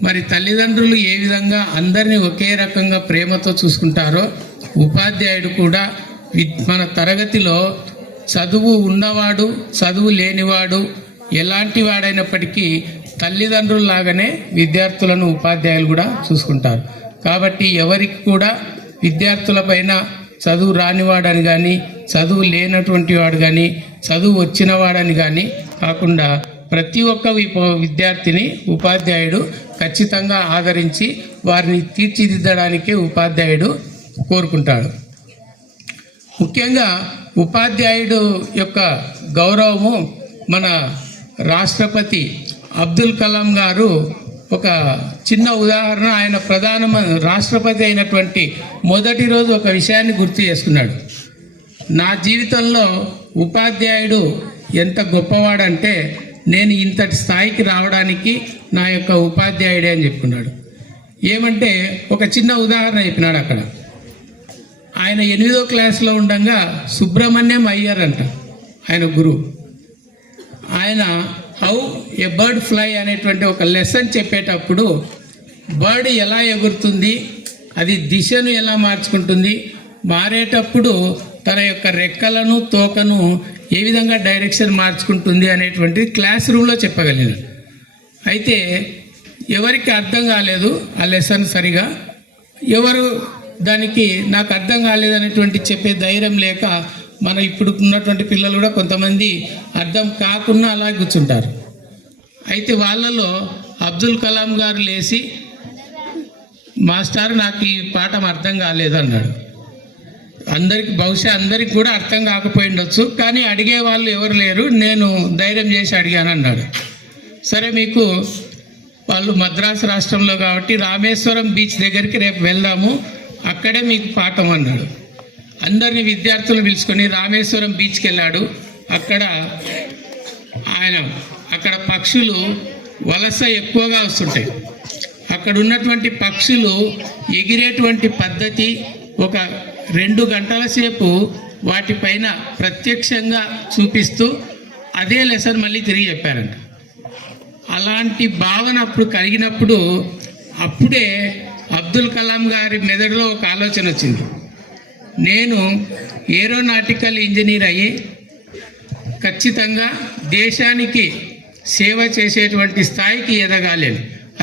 మరి తల్లిదండ్రులు ఏ విధంగా అందరినీ ఒకే రకంగా ప్రేమతో చూసుకుంటారో ఉపాధ్యాయుడు కూడా మన తరగతిలో చదువు ఉన్నవాడు చదువు లేనివాడు ఎలాంటి వాడైనప్పటికీ తల్లిదండ్రుల్లాగానే విద్యార్థులను ఉపాధ్యాయులు కూడా చూసుకుంటారు. కాబట్టి ఎవరికి కూడా విద్యార్థులపైన చదువు రానివాడని కానీ చదువు లేనటువంటి వాడు కానీ చదువు వచ్చిన వాడని కానీ కాకుండా ప్రతి ఒక్క విద్యార్థిని ఉపాధ్యాయుడు ఖచ్చితంగా ఆదరించి వారిని తీర్చిదిద్దడానికే ఉపాధ్యాయుడు కోరుకుంటాడు. ముఖ్యంగా ఉపాధ్యాయుడు యొక్క గౌరవము మన రాష్ట్రపతి అబ్దుల్ కలాం గారు ఒక చిన్న ఉదాహరణ, ఆయన రాష్ట్రపతి అయినటువంటి మొదటి రోజు ఒక విషయాన్ని గుర్తు చేసుకున్నాడు. నా జీవితంలో ఉపాధ్యాయుడు ఎంత గొప్పవాడంటే నేను ఇంతటి స్థాయికి రావడానికి నా యొక్క ఉపాధ్యాయుడే అని చెప్పుకున్నాడు. ఏమంటే ఒక చిన్న ఉదాహరణ చెప్పినాడు. అక్కడ ఆయన 8వ క్లాస్లో ఉండగా సుబ్రహ్మణ్యం అయ్యర్ అంట ఆయన గురువు. ఆయన హౌ ఎ బర్డ్ ఫ్లై అనేటువంటి ఒక లెసన్ చెప్పేటప్పుడు బర్డ్ ఎలా ఎగురుతుంది, అది దిశను ఎలా మార్చుకుంటుంది, మారేటప్పుడు తన యొక్క రెక్కలను తోకను ఏ విధంగా డైరెక్షన్ మార్చుకుంటుంది అనేటువంటిది క్లాస్ రూమ్లో చెప్పగలిగినాడు. అయితే ఎవరికి అర్థం కాలేదు ఆ లెసన్ సరిగా, ఎవరు దానికి నాకు అర్థం కాలేదనేటువంటి చెప్పే ధైర్యం లేక మన ఇప్పుడు ఉన్నటువంటి పిల్లలు కూడా కొంతమంది అర్థం కాకుండా అలా కూర్చుంటారు. అయితే వాళ్ళలో అబ్దుల్ కలాం గారు లేచి, మాస్టర్ నాకు ఈ పాఠం అర్థం కాలేదు అన్నాడు. బహుశా అందరికి కూడా అర్థం కాకపోయి ఉండొచ్చు, కానీ అడిగే వాళ్ళు ఎవరు లేరు, నేను ధైర్యం చేసి అడిగాను అన్నాడు. సరే, మీకు వాళ్ళు మద్రాసు రాష్ట్రంలో కాబట్టి రామేశ్వరం బీచ్ దగ్గరికి రేపు వెళ్దాము, అక్కడే మీకు పాఠం అన్నాడు. అందరినీ విద్యార్థులు పిలుచుకొని రామేశ్వరం బీచ్కి వెళ్ళాడు. అక్కడ పక్షులు వలస ఎక్కువగా వస్తుంటాయి. అక్కడ ఉన్నటువంటి పక్షులు ఎగిరేటువంటి పద్ధతి ఒక 2 గంటల సేపు వాటిపైన ప్రత్యక్షంగా చూపిస్తూ అదే లెసన్ మళ్ళీ తిరిగి చెప్పారంట. అలాంటి భావన అప్పుడు కలిగినప్పుడు అప్పుడే అబ్దుల్ కలాం గారి మెదడులో ఒక ఆలోచన వచ్చింది. నేను ఏరోనాటికల్ ఇంజనీర్ అయ్యి ఖచ్చితంగా దేశానికి సేవ చేసేటువంటి స్థాయికి ఎదగాలి.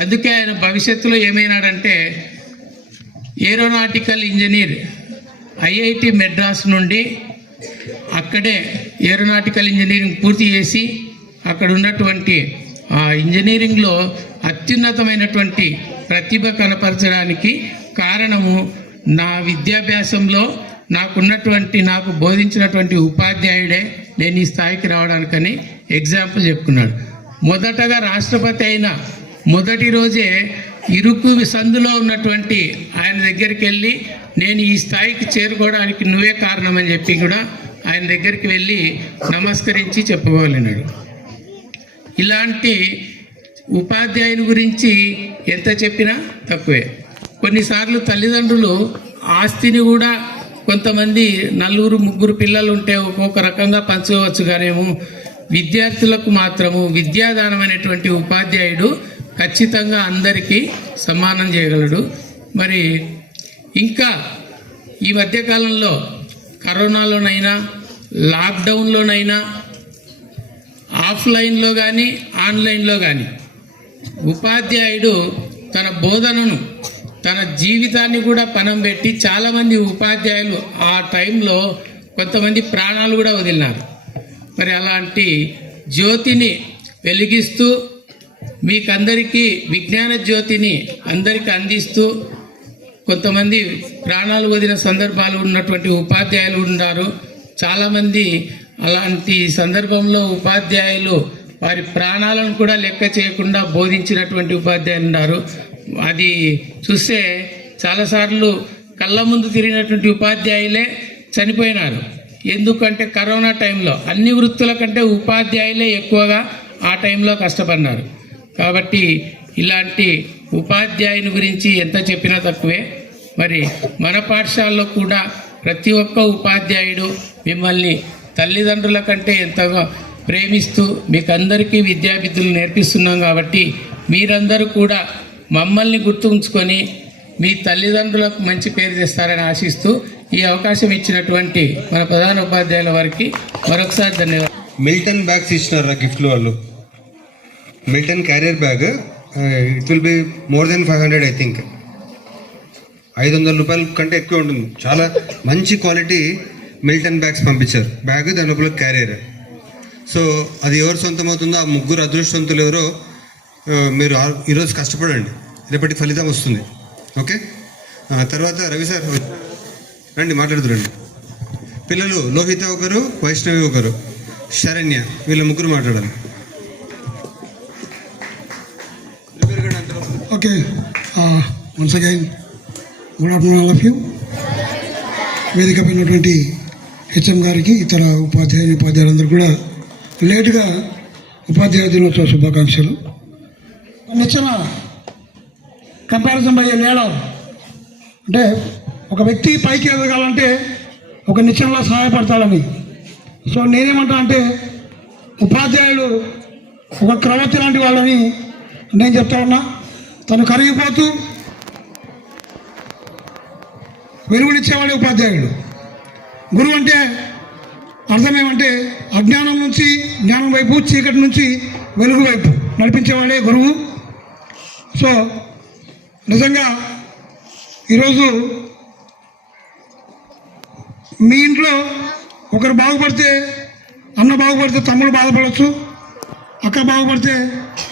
అందుకే ఆయన భవిష్యత్తులో ఏమైనాడంటే ఏరోనాటికల్ ఇంజనీర్ ఐఐటి మెడ్రాస్ నుండి అక్కడే ఏరోనాటికల్ ఇంజనీరింగ్ పూర్తి చేసి అక్కడ ఉన్నటువంటి ఆ ఇంజనీరింగ్లో అత్యున్నతమైనటువంటి ప్రతిభ కనపరచడానికి కారణము నా విద్యాభ్యాసంలో నాకు బోధించినటువంటి ఉపాధ్యాయుడే నేను ఈ స్థాయికి రావడానికని ఎగ్జాంపుల్ చెప్పుకున్నాడు. మొదటగా రాష్ట్రపతి అయిన మొదటి రోజే ఇరుకు సందులో ఉన్నటువంటి ఆయన దగ్గరికి వెళ్ళి, నేను ఈ స్థాయికి చేరుకోవడానికి నువ్వే కారణం అని చెప్పి కూడా ఆయన దగ్గరికి వెళ్ళి నమస్కరించి చెప్పుకోగలిగినాడు. ఇలాంటి ఉపాధ్యాయుని గురించి ఎంత చెప్పినా తక్కువే. కొన్నిసార్లు తల్లిదండ్రులు ఆస్తిని కూడా కొంతమంది 4-3 పిల్లలు ఉంటే ఒక్కొక్క రకంగా పంచుకోవచ్చు, కానేమో విద్యార్థులకు మాత్రము విద్యాదానం అనేటువంటి ఉపాధ్యాయుడు ఖచ్చితంగా అందరికీ సమానం చేయగలడు. మరి ఇంకా ఈ మధ్యకాలంలో కరోనాలోనైనా లాక్డౌన్లోనైనా ఆఫ్లైన్లో కానీ ఆన్లైన్లో కానీ ఉపాధ్యాయుడు తన బోధనను తన జీవితాన్ని కూడా పణం పెట్టి చాలామంది ఉపాధ్యాయులు ఆ టైంలో కొంతమంది ప్రాణాలు కూడా వదిలినారు. మరి అలాంటి జ్యోతిని వెలిగిస్తూ మీకందరికీ విజ్ఞాన జ్యోతిని అందరికీ అందిస్తూ కొంతమంది ప్రాణాలు వదిలిన సందర్భాలు ఉన్నటువంటి ఉపాధ్యాయులు ఉన్నారు. చాలామంది అలాంటి సందర్భంలో ఉపాధ్యాయులు వారి ప్రాణాలను కూడా లెక్క చేయకుండా బోధించినటువంటి ఉపాధ్యాయులు ఉన్నారు. అది చూస్తే చాలాసార్లు కళ్ళ ముందు తిరిగినటువంటి ఉపాధ్యాయులే చనిపోయినారు. ఎందుకంటే కరోనా టైంలో అన్ని వృత్తుల కంటే ఉపాధ్యాయులే ఎక్కువగా ఆ టైంలో కష్టపడినారు. కాబట్టి ఇలాంటి ఉపాధ్యాయుని గురించి ఎంత చెప్పినా తక్కువే. మరి మన పాఠశాలలో కూడా ప్రతి ఒక్క ఉపాధ్యాయుడు మిమ్మల్ని తల్లిదండ్రుల కంటే ఎంతగా ప్రేమిస్తూ మీకు అందరికీ విద్యావిద్యలు నేర్పిస్తున్నాం. కాబట్టి మీరందరూ కూడా మమ్మల్ని గుర్తుంచుకొని మీ తల్లిదండ్రులకు మంచి పేరు తెస్తారని ఆశిస్తూ ఈ అవకాశం ఇచ్చినటువంటి మన ప్రధాన ఉపాధ్యాయుల వారికి మరొకసారి ధన్యవాదాలు. మిల్టన్ బ్యాగ్స్ ఇచ్చినారు నా గిఫ్ట్లో వాళ్ళు. Milton carrier bag, it will be more than 500 I think. 500 రూపాయల కంటే ఎక్కువ ఉంటుంది. చాలా మంచి క్వాలిటీ మిల్టన్ బ్యాగ్స్ పంపించారు. బ్యాగ్, దాని లోపల క్యారియర్. సో అది ఎవరు సొంతం అవుతుందో ఆ 3 అదృష్టవంతులు ఎవరో మీరు ఈరోజు కష్టపడండి, రేపటి ఫలితం వస్తుంది. ఓకే, తర్వాత రవి సార్ రండి, మాట్లాడుతురండి. పిల్లలు లోహిత ఒకరు, వైష్ణవి ఒకరు, శరణ్య, వీళ్ళ 3 మాట్లాడాలి. Okay, once again good afternoon all of you. వేదిక పైనటువంటి హెచ్ఎం గారికి, ఇతర ఉపాధ్యాయులందరూ కూడా లేటుగా ఉపాధ్యాయ దినోత్సవ శుభాకాంక్షలు. నిచ్చిన కంపారిజన్ బై లీడర్ అంటే ఒక వ్యక్తి పైకి ఎదగాలంటే ఒక నిత్యంలో సహాయపడతాడని. సో నేనేమంటా అంటే ఉపాధ్యాయులు ఒక క్రమతి లాంటి వాళ్ళని నేను చెప్తా ఉన్నా. తను కరిగిపోతూ వెలుగునిచ్చేవాడే ఉపాధ్యాయుడు. గురువు అంటే అర్థం ఏమంటే అజ్ఞానం నుంచి జ్ఞానం వైపు, చీకటి నుంచి వెలుగు వైపు నడిపించేవాడే గురువు. సో నిజంగా ఈరోజు మీ ఇంట్లో ఒకరు బాగుపడితే, అన్న బాగుపడితే తమ్ముడు బాధపడవచ్చు, అక్క బాగుపడితే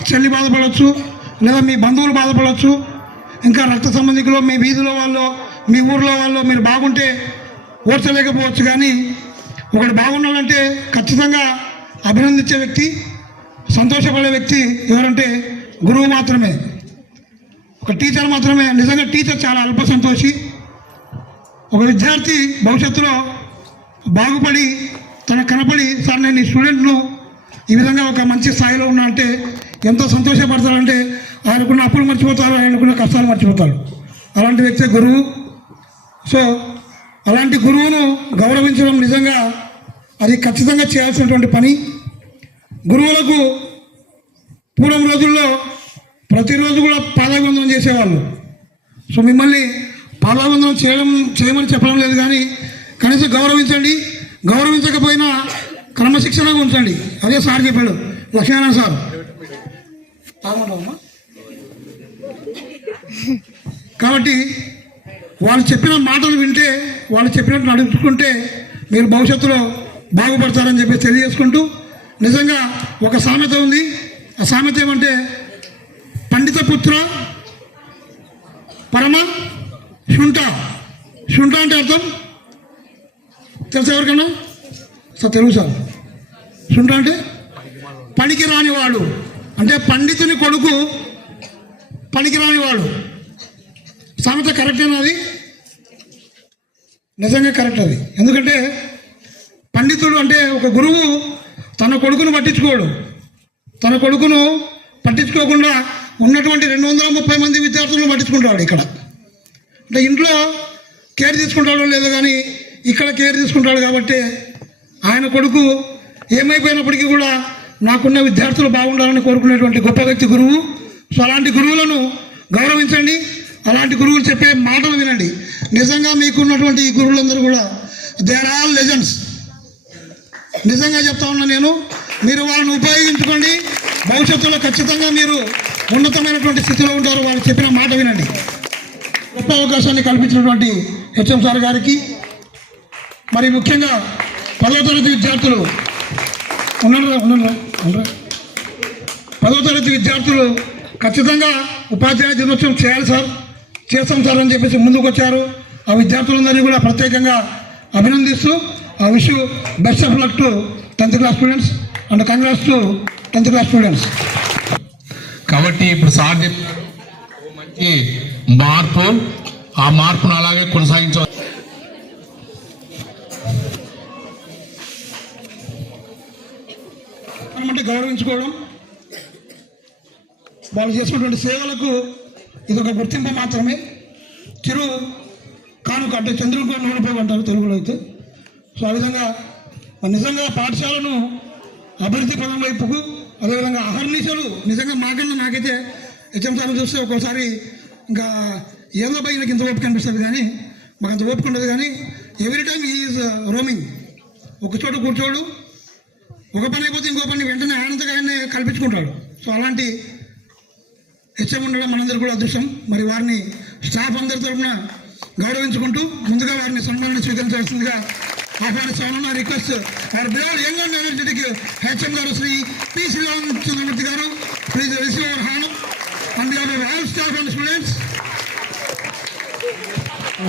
చెల్లి బాధపడవచ్చు, లేదా మీ బంధువులు బాధపడవచ్చు, ఇంకా రక్త సంబంధికులు, మీ వీధిలో వాళ్ళు, మీ ఊర్లో వాళ్ళు మీరు బాగుంటే ఓర్చలేకపోవచ్చు. కానీ ఒకడు బాగున్నాడంటే ఖచ్చితంగా అభినందించే వ్యక్తి, సంతోషపడే వ్యక్తి ఎవరంటే గురువు మాత్రమే, ఒక టీచర్ మాత్రమే. నిజంగా టీచర్ చాలా అల్ప సంతోషి. ఒక విద్యార్థి భవిష్యత్తులో బాగుపడి తనకు కనపడి, సార్ నేను ఈ స్టూడెంట్ను ఈ విధంగా ఒక మంచి స్థాయిలో ఉన్నా అంటే ఎంతో సంతోషపడతారంటే ఆయనకున్న అప్పులు మర్చిపోతారు, ఆయనకున్న కష్టాలు మర్చిపోతారు. అలాంటి వ్యక్తే గురువు. సో అలాంటి గురువును గౌరవించడం నిజంగా అది ఖచ్చితంగా చేయాల్సినటువంటి పని. గురువులకు పూర్వం రోజుల్లో ప్రతిరోజు కూడా పాదాభివందనం చేసేవాళ్ళు. సో మిమ్మల్ని పాదాభివందనం చేయమని చెప్పడం లేదు, కానీ కనీసం గౌరవించండి. గౌరవించకపోయినా క్రమశిక్షణగా ఉంచండి. అదే సార్ చెప్పాడు, లక్ష్మీనారాయణ సార్. కాబట్టి వాళ్ళు చెప్పిన మాటలు వింటే, వాళ్ళు చెప్పినట్టు నడుచుకుంటే మీరు భవిష్యత్తులో బాగుపడతారని చెప్పి తెలియజేసుకుంటూ, నిజంగా ఒక సామెత ఉంది. ఆ సామెత ఏమంటే పండిత పుత్ర పరమ శుంఠ. శుంఠ అంటే అర్థం తెలుసా ఎవరికన్నా? Sir Telugu sir. శుంఠ అంటే పనికి రానివాడు, అంటే పండితుని కొడుకు పనికి రానివాడు. సామెత కరెక్టేనా? అది నిజంగా కరెక్ట్. అది ఎందుకంటే పండితుడు అంటే ఒక గురువు తన కొడుకును పట్టించుకోడు. తన కొడుకును పట్టించుకోకుండా ఉన్నటువంటి 230 మంది విద్యార్థులను పట్టించుకుంటాడు. ఇక్కడ అంటే ఇంట్లో కేర్ తీసుకుంటాడో లేదో, కానీ ఇక్కడ కేర్ తీసుకుంటాడు. కాబట్టి ఆయన కొడుకు ఏమైపోయినప్పటికీ కూడా నాకున్న విద్యార్థులు బాగుండాలని కోరుకునేటువంటి గొప్ప వ్యక్తి గురువు. సో అలాంటి గురువులను గౌరవించండి, అలాంటి గురువులు చెప్పే మాటలు వినండి. నిజంగా మీకున్నటువంటి ఈ గురువులందరూ కూడా దే ఆర్ ఆల్ లెజెండ్స్. నిజంగా చెప్తా ఉన్నా నేను. మీరు వాళ్ళని ఉపయోగించుకోండి. భవిష్యత్తులో ఖచ్చితంగా మీరు ఉన్నతమైనటువంటి స్థితిలో ఉంటారు. వాళ్ళు చెప్పిన మాట వినండి. గొప్ప అవకాశాన్ని కల్పించినటువంటి హెచ్ఎం సార్ గారికి, మరి ముఖ్యంగా 10వ తరగతి విద్యార్థులు ఉన్నారా? 10వ తరగతి విద్యార్థులు ఖచ్చితంగా ఉపాధ్యాయ దినోత్సవం చేయాలి సార్, చేస్తాం సార్ అని చెప్పేసి ముందుకు వచ్చారు. ఆ విద్యార్థులందరినీ కూడా ప్రత్యేకంగా అభినందిస్తూ ఆ wish best of luck to 10th class students and congrats to 10th class students. కాబట్టి ఇప్పుడు సార్ మంచి మార్పు, ఆ మార్పును అలాగే కొనసాగించవచ్చు. అంటే గౌరవించుకోవడం, వాళ్ళు చేసినటువంటి సేవలకు ఇది ఒక గుర్తింపు మాత్రమే. చిరు కానుక అంటే చంద్రుడికి నూనెపోగు అంటారు తెలుగులో అయితే. సో ఆ విధంగా నిజంగా పాఠశాలను అభివృద్ధి పదం వైపుకు, అదేవిధంగా అహర్నిశలు నిజంగా మాకన్నా నాకైతే హెచ్ఎం సార్లు చూస్తే ఒక్కోసారి ఇంకా ఏందో పై నాకు ఇంత ఓపిక అనిపిస్తుంది, కానీ మాకు అంత ఓపిక ఉండదు. కానీ ఎవ్రీ టైమ్ ఈజ్ రోమింగ్. ఒక చోట కూర్చోడు, ఒక పని అయిపోతే ఇంకో పని వెంటనే ఆనందంగా ఆయన్ని కల్పించుకుంటాడు. సో అలాంటి హెచ్ఎం ఉండడం మనందరూ కూడా అదృష్టం. మరి వారిని స్టాఫ్ అందరి తరఫున గౌరవించుకుంటూ ముందుగా వారిని సన్మానాన్ని స్వీకరించాల్సిందిగా ఆహ్వానిస్తాను. నా రిక్వెస్ట్ వారి beloved young and energetic HM గారు శ్రీ పి శ్రీరామచంద్రమూర్తి గారు, please receive our honour on behalf of all staff and students.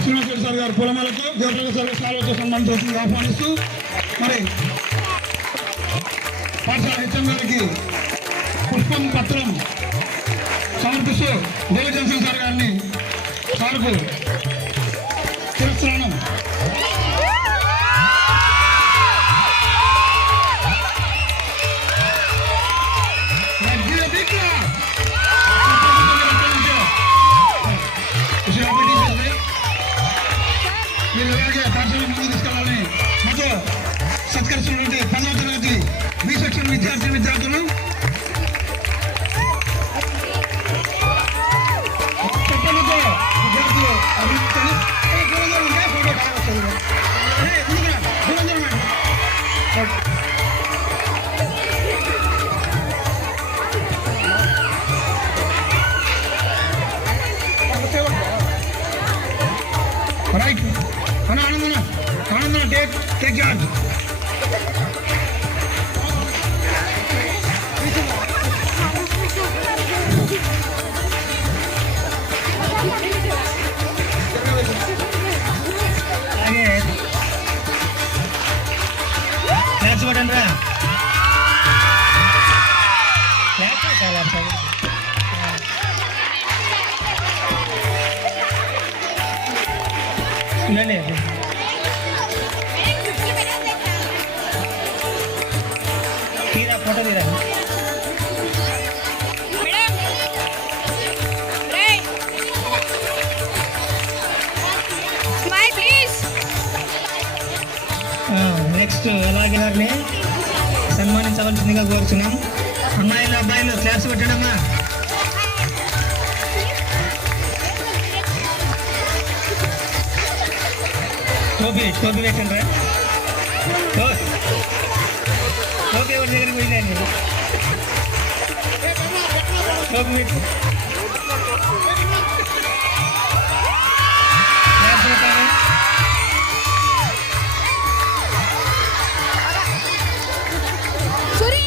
Srinivas sir గారు పూలమాలతో, దేవప్రకాశ్ సార్ సార్లతో సన్మానించాల్సిందిగా ఆహ్వానిస్తూ, మరి పాఠశాల హెచ్ఎం గారికి పుష్పం పత్రం సమర్పిస్తూ దేవజన్సన్ సార్ గారిని సార్కు తిరస్కరణం. రైట్ ఆనందన టేక్ చార్జ్. అలాగే క్లాప్స్ కొట్టండి రా. ఇలానే తీరా ఫోటో తీరా. Smile please. నెక్స్ట్ అలాగే వారిని సన్మానించవలసిందిగా కోరుతున్నాం. అమ్మాయిలు అబ్బాయిలు క్లాప్స్ కొట్టడమ్మా. టోపీ పెట్టండి రా. టోపీ ఎవరి దగ్గరికి పోయిందండి. టోపీ పెట్టు. క్లాప్స్ కొట్టాలి. సురి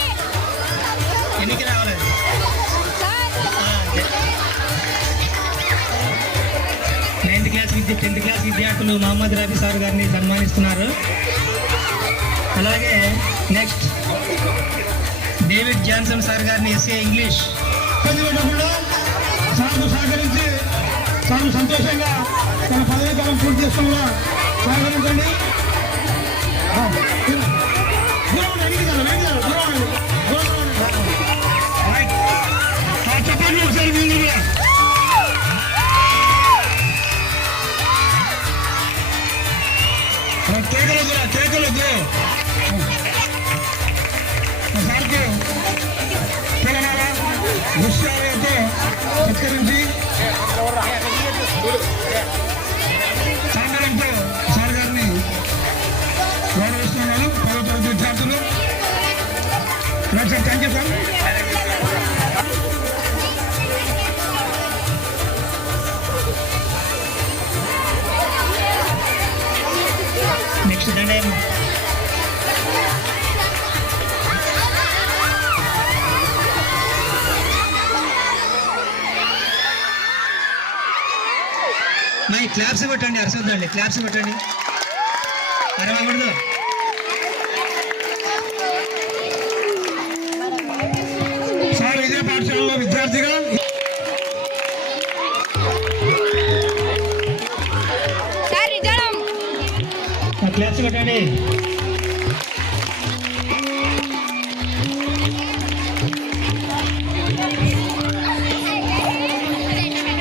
ఎన్నికి రావాలి. టెన్త్ క్లాస్ విద్యార్థులు మహమ్మద్ రఫీ సార్ గారిని సన్మానిస్తున్నారు. అలాగే నెక్స్ట్ డేవిడ్ జాన్సన్ సార్ గారిని ఎస్ఏ ఇంగ్లీష్. సార్కు సహకరించి చాలా సంతోషంగా తన పదవీ కాలం పూర్తి చేసుకోవడంలో సహకరించండి. చెప్పండి ఒకసారి మీరు కూడా. కేకలొద్దు. సార్కు తెలంగాణ విషయాలతో సత్కరించి సాగరంతో సార్ గారిని గౌరవిస్తున్నాను. 10వ తరగతి విద్యార్థులు. Sir thank you sir. Next దండయం. మై క్లాప్స్ కొట్టండి. అరసొద్దండి. క్లాప్స్ కొట్టండి. అరవకూడదు. సార్ ఇదే పాఠశాలలో విద్యార్థిగా సార్ నిజం. క్లాప్స్ కొట్టండి.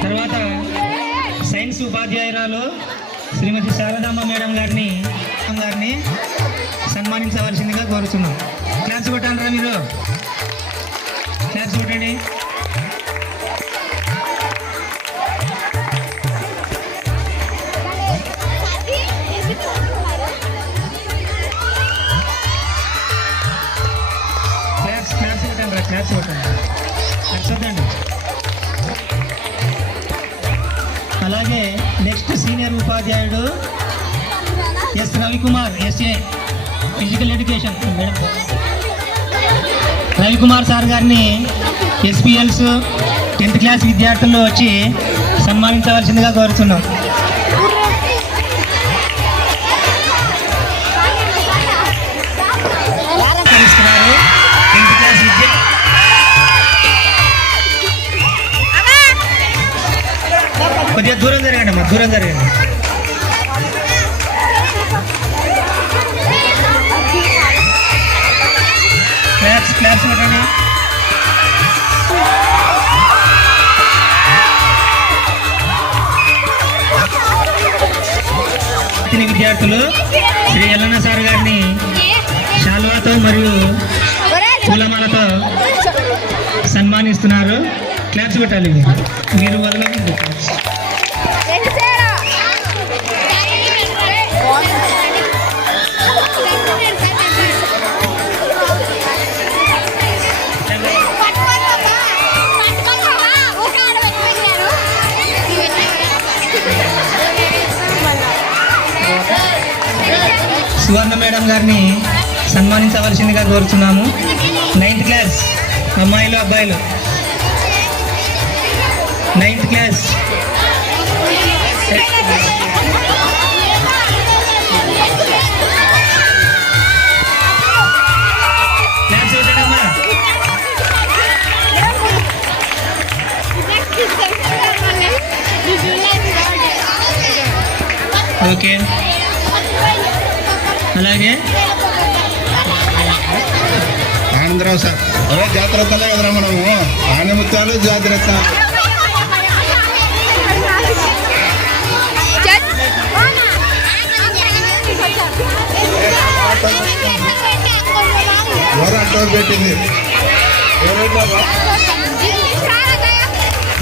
తర్వాత సైన్స్ ఉపాధ్యాయురాలు శ్రీమతి శారదమ్మ మేడం గారిని సన్మానించవలసిందిగా కోరుతున్నాం. క్లాప్స్ కొట్టండి రా మీరు. క్లాప్స్ కొట్టండి. క్లాప్స్ కొట్టండి రా. క్లాప్స్ కొట్టండి. చూద్దండి. అలాగే నెక్స్ట్ సీనియర్ ఉపాధ్యాయుడు S Ravikumar SA physical education madam. Ravikumar sir గారిని ఎస్పీఎల్స్ 10th క్లాస్ విద్యార్థులు వచ్చి సన్మానించవలసిందిగా కోరుతున్నాం. కలుస్తున్నారు 10th క్లాస్ కొద్దిగా దూరం జరగండి అమ్మా. దూరం జరగండి. క్లాప్స్ కొట్టండి. విద్యార్థులు శ్రీ ఎల్లన్న సార్ గారిని శాలువాతో మరియు పూలమాలతో సన్మానిస్తున్నారు. క్లాప్స్ కొట్టాలి. మీరు వదలండి. సువర్ణ మేడం గారిని సన్మానించవలసిందిగా కోరుతున్నాము. 9th క్లాస్ అమ్మాయిలు అబ్బాయిలు 9th క్లాస్. క్లాస్ పెట్టడమ్మా. ఓకే, అలాగే ఆనందరావు సార్, అదే జాతరత్తలే కదరా మనము, ఆనందముత్యాలు జాతరత్త. పెట్టింది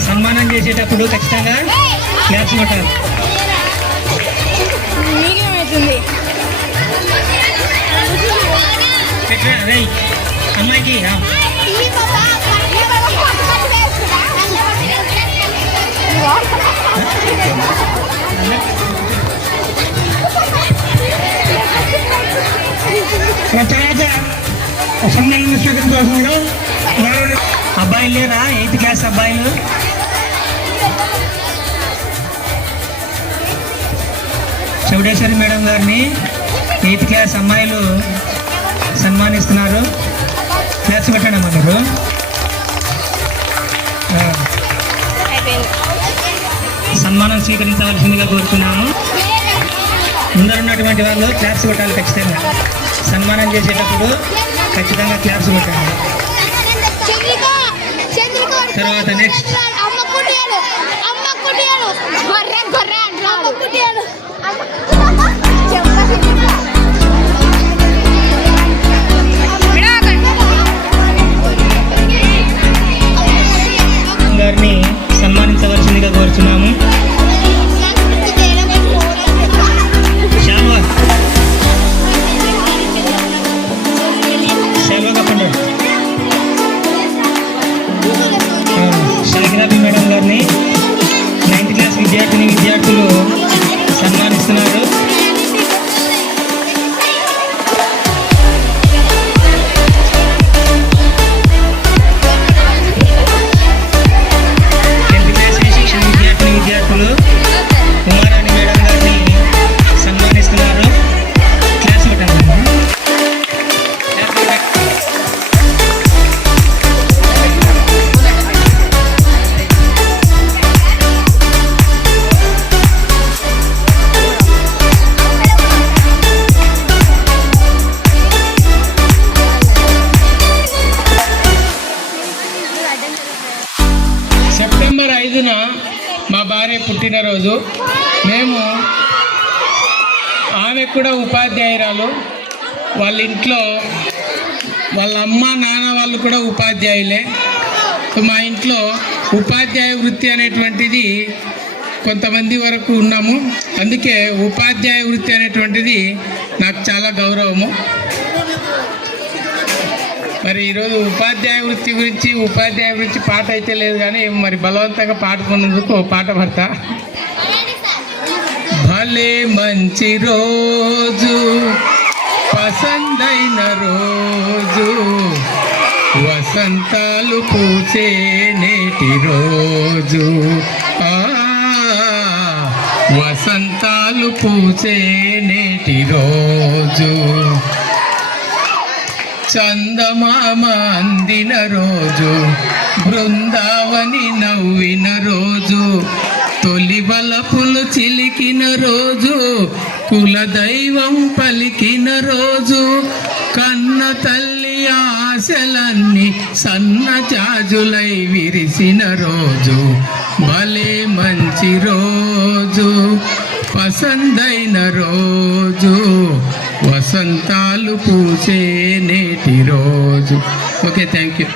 సన్మానం చేసేటప్పుడు ఖచ్చితంగా క్లాప్స్ కొట్టాలి. పెట్టరా రై అమ్మాయికి. తర్వాత సన్మానం స్వీకరించాల్సిందిగా అబ్బాయిలు లేరా? 8th క్లాస్ అబ్బాయిలు. చౌడేశ్వరి మేడం గారిని 8th క్లాస్ అమ్మాయిలు సన్మానిస్తున్నారు. క్లాస్ పెట్టండి అమ్మా మీరు. సన్మానం స్వీకరించవలసిందిగా కోరుతున్నాము. ముందరున్నటువంటి వాళ్ళు క్లాప్స్ కొట్టాలి ఖచ్చితంగా. సన్మానం చేసేటప్పుడు ఖచ్చితంగా క్లాప్స్ కొట్టాలి. తర్వాత నెక్స్ట్ గారిని సన్మానించవలసిందిగా కోరుతున్నాము. షాకిరాబి మేడం గారిని 9th క్లాస్ విద్యార్థులు సన్మానిస్తున్నారు. విద్యార్థులు కుమారాణి మేడం గారిని సన్మానిస్తున్నారు. క్లాస్ పెట్టండి. సెప్టెంబర్ 5న మా భార్య పుట్టినరోజు. మేము ఆమె కూడా ఉపాధ్యాయురాలు. వాళ్ళ ఇంట్లో వాళ్ళ అమ్మ నాన్న వాళ్ళు కూడా ఉపాధ్యాయులే. మా ఇంట్లో ఉపాధ్యాయ వృత్తి అనేటువంటిది కొంతమంది వరకు ఉన్నాము. అందుకే ఉపాధ్యాయ వృత్తి అనేటువంటిది నాకు చాలా గౌరవము. మరి ఈరోజు ఉపాధ్యాయ వృత్తి గురించి పాట అయితే లేదు, కానీ మరి బలవంతంగా పాడుకున్నందుకు పాట పడతా. భలే మంచి రోజు, పసందైన రోజు, వసంతాలు పూసే నేటి రోజు, వసంతాలు పూసే నేటి రోజు, చందమామ అందిన రోజు, బృందావని నవ్విన రోజు, తొలి వలపులు చిలికిన రోజు, కులదైవం పలికిన రోజు, కన్న తల్లి ఆశలన్నీ సన్నజాజులై విరిసిన రోజు, భలే మంచి రోజు, పసందైన రోజు, వసంతాలు పూసే నేటి రోజు. Okay, thank you.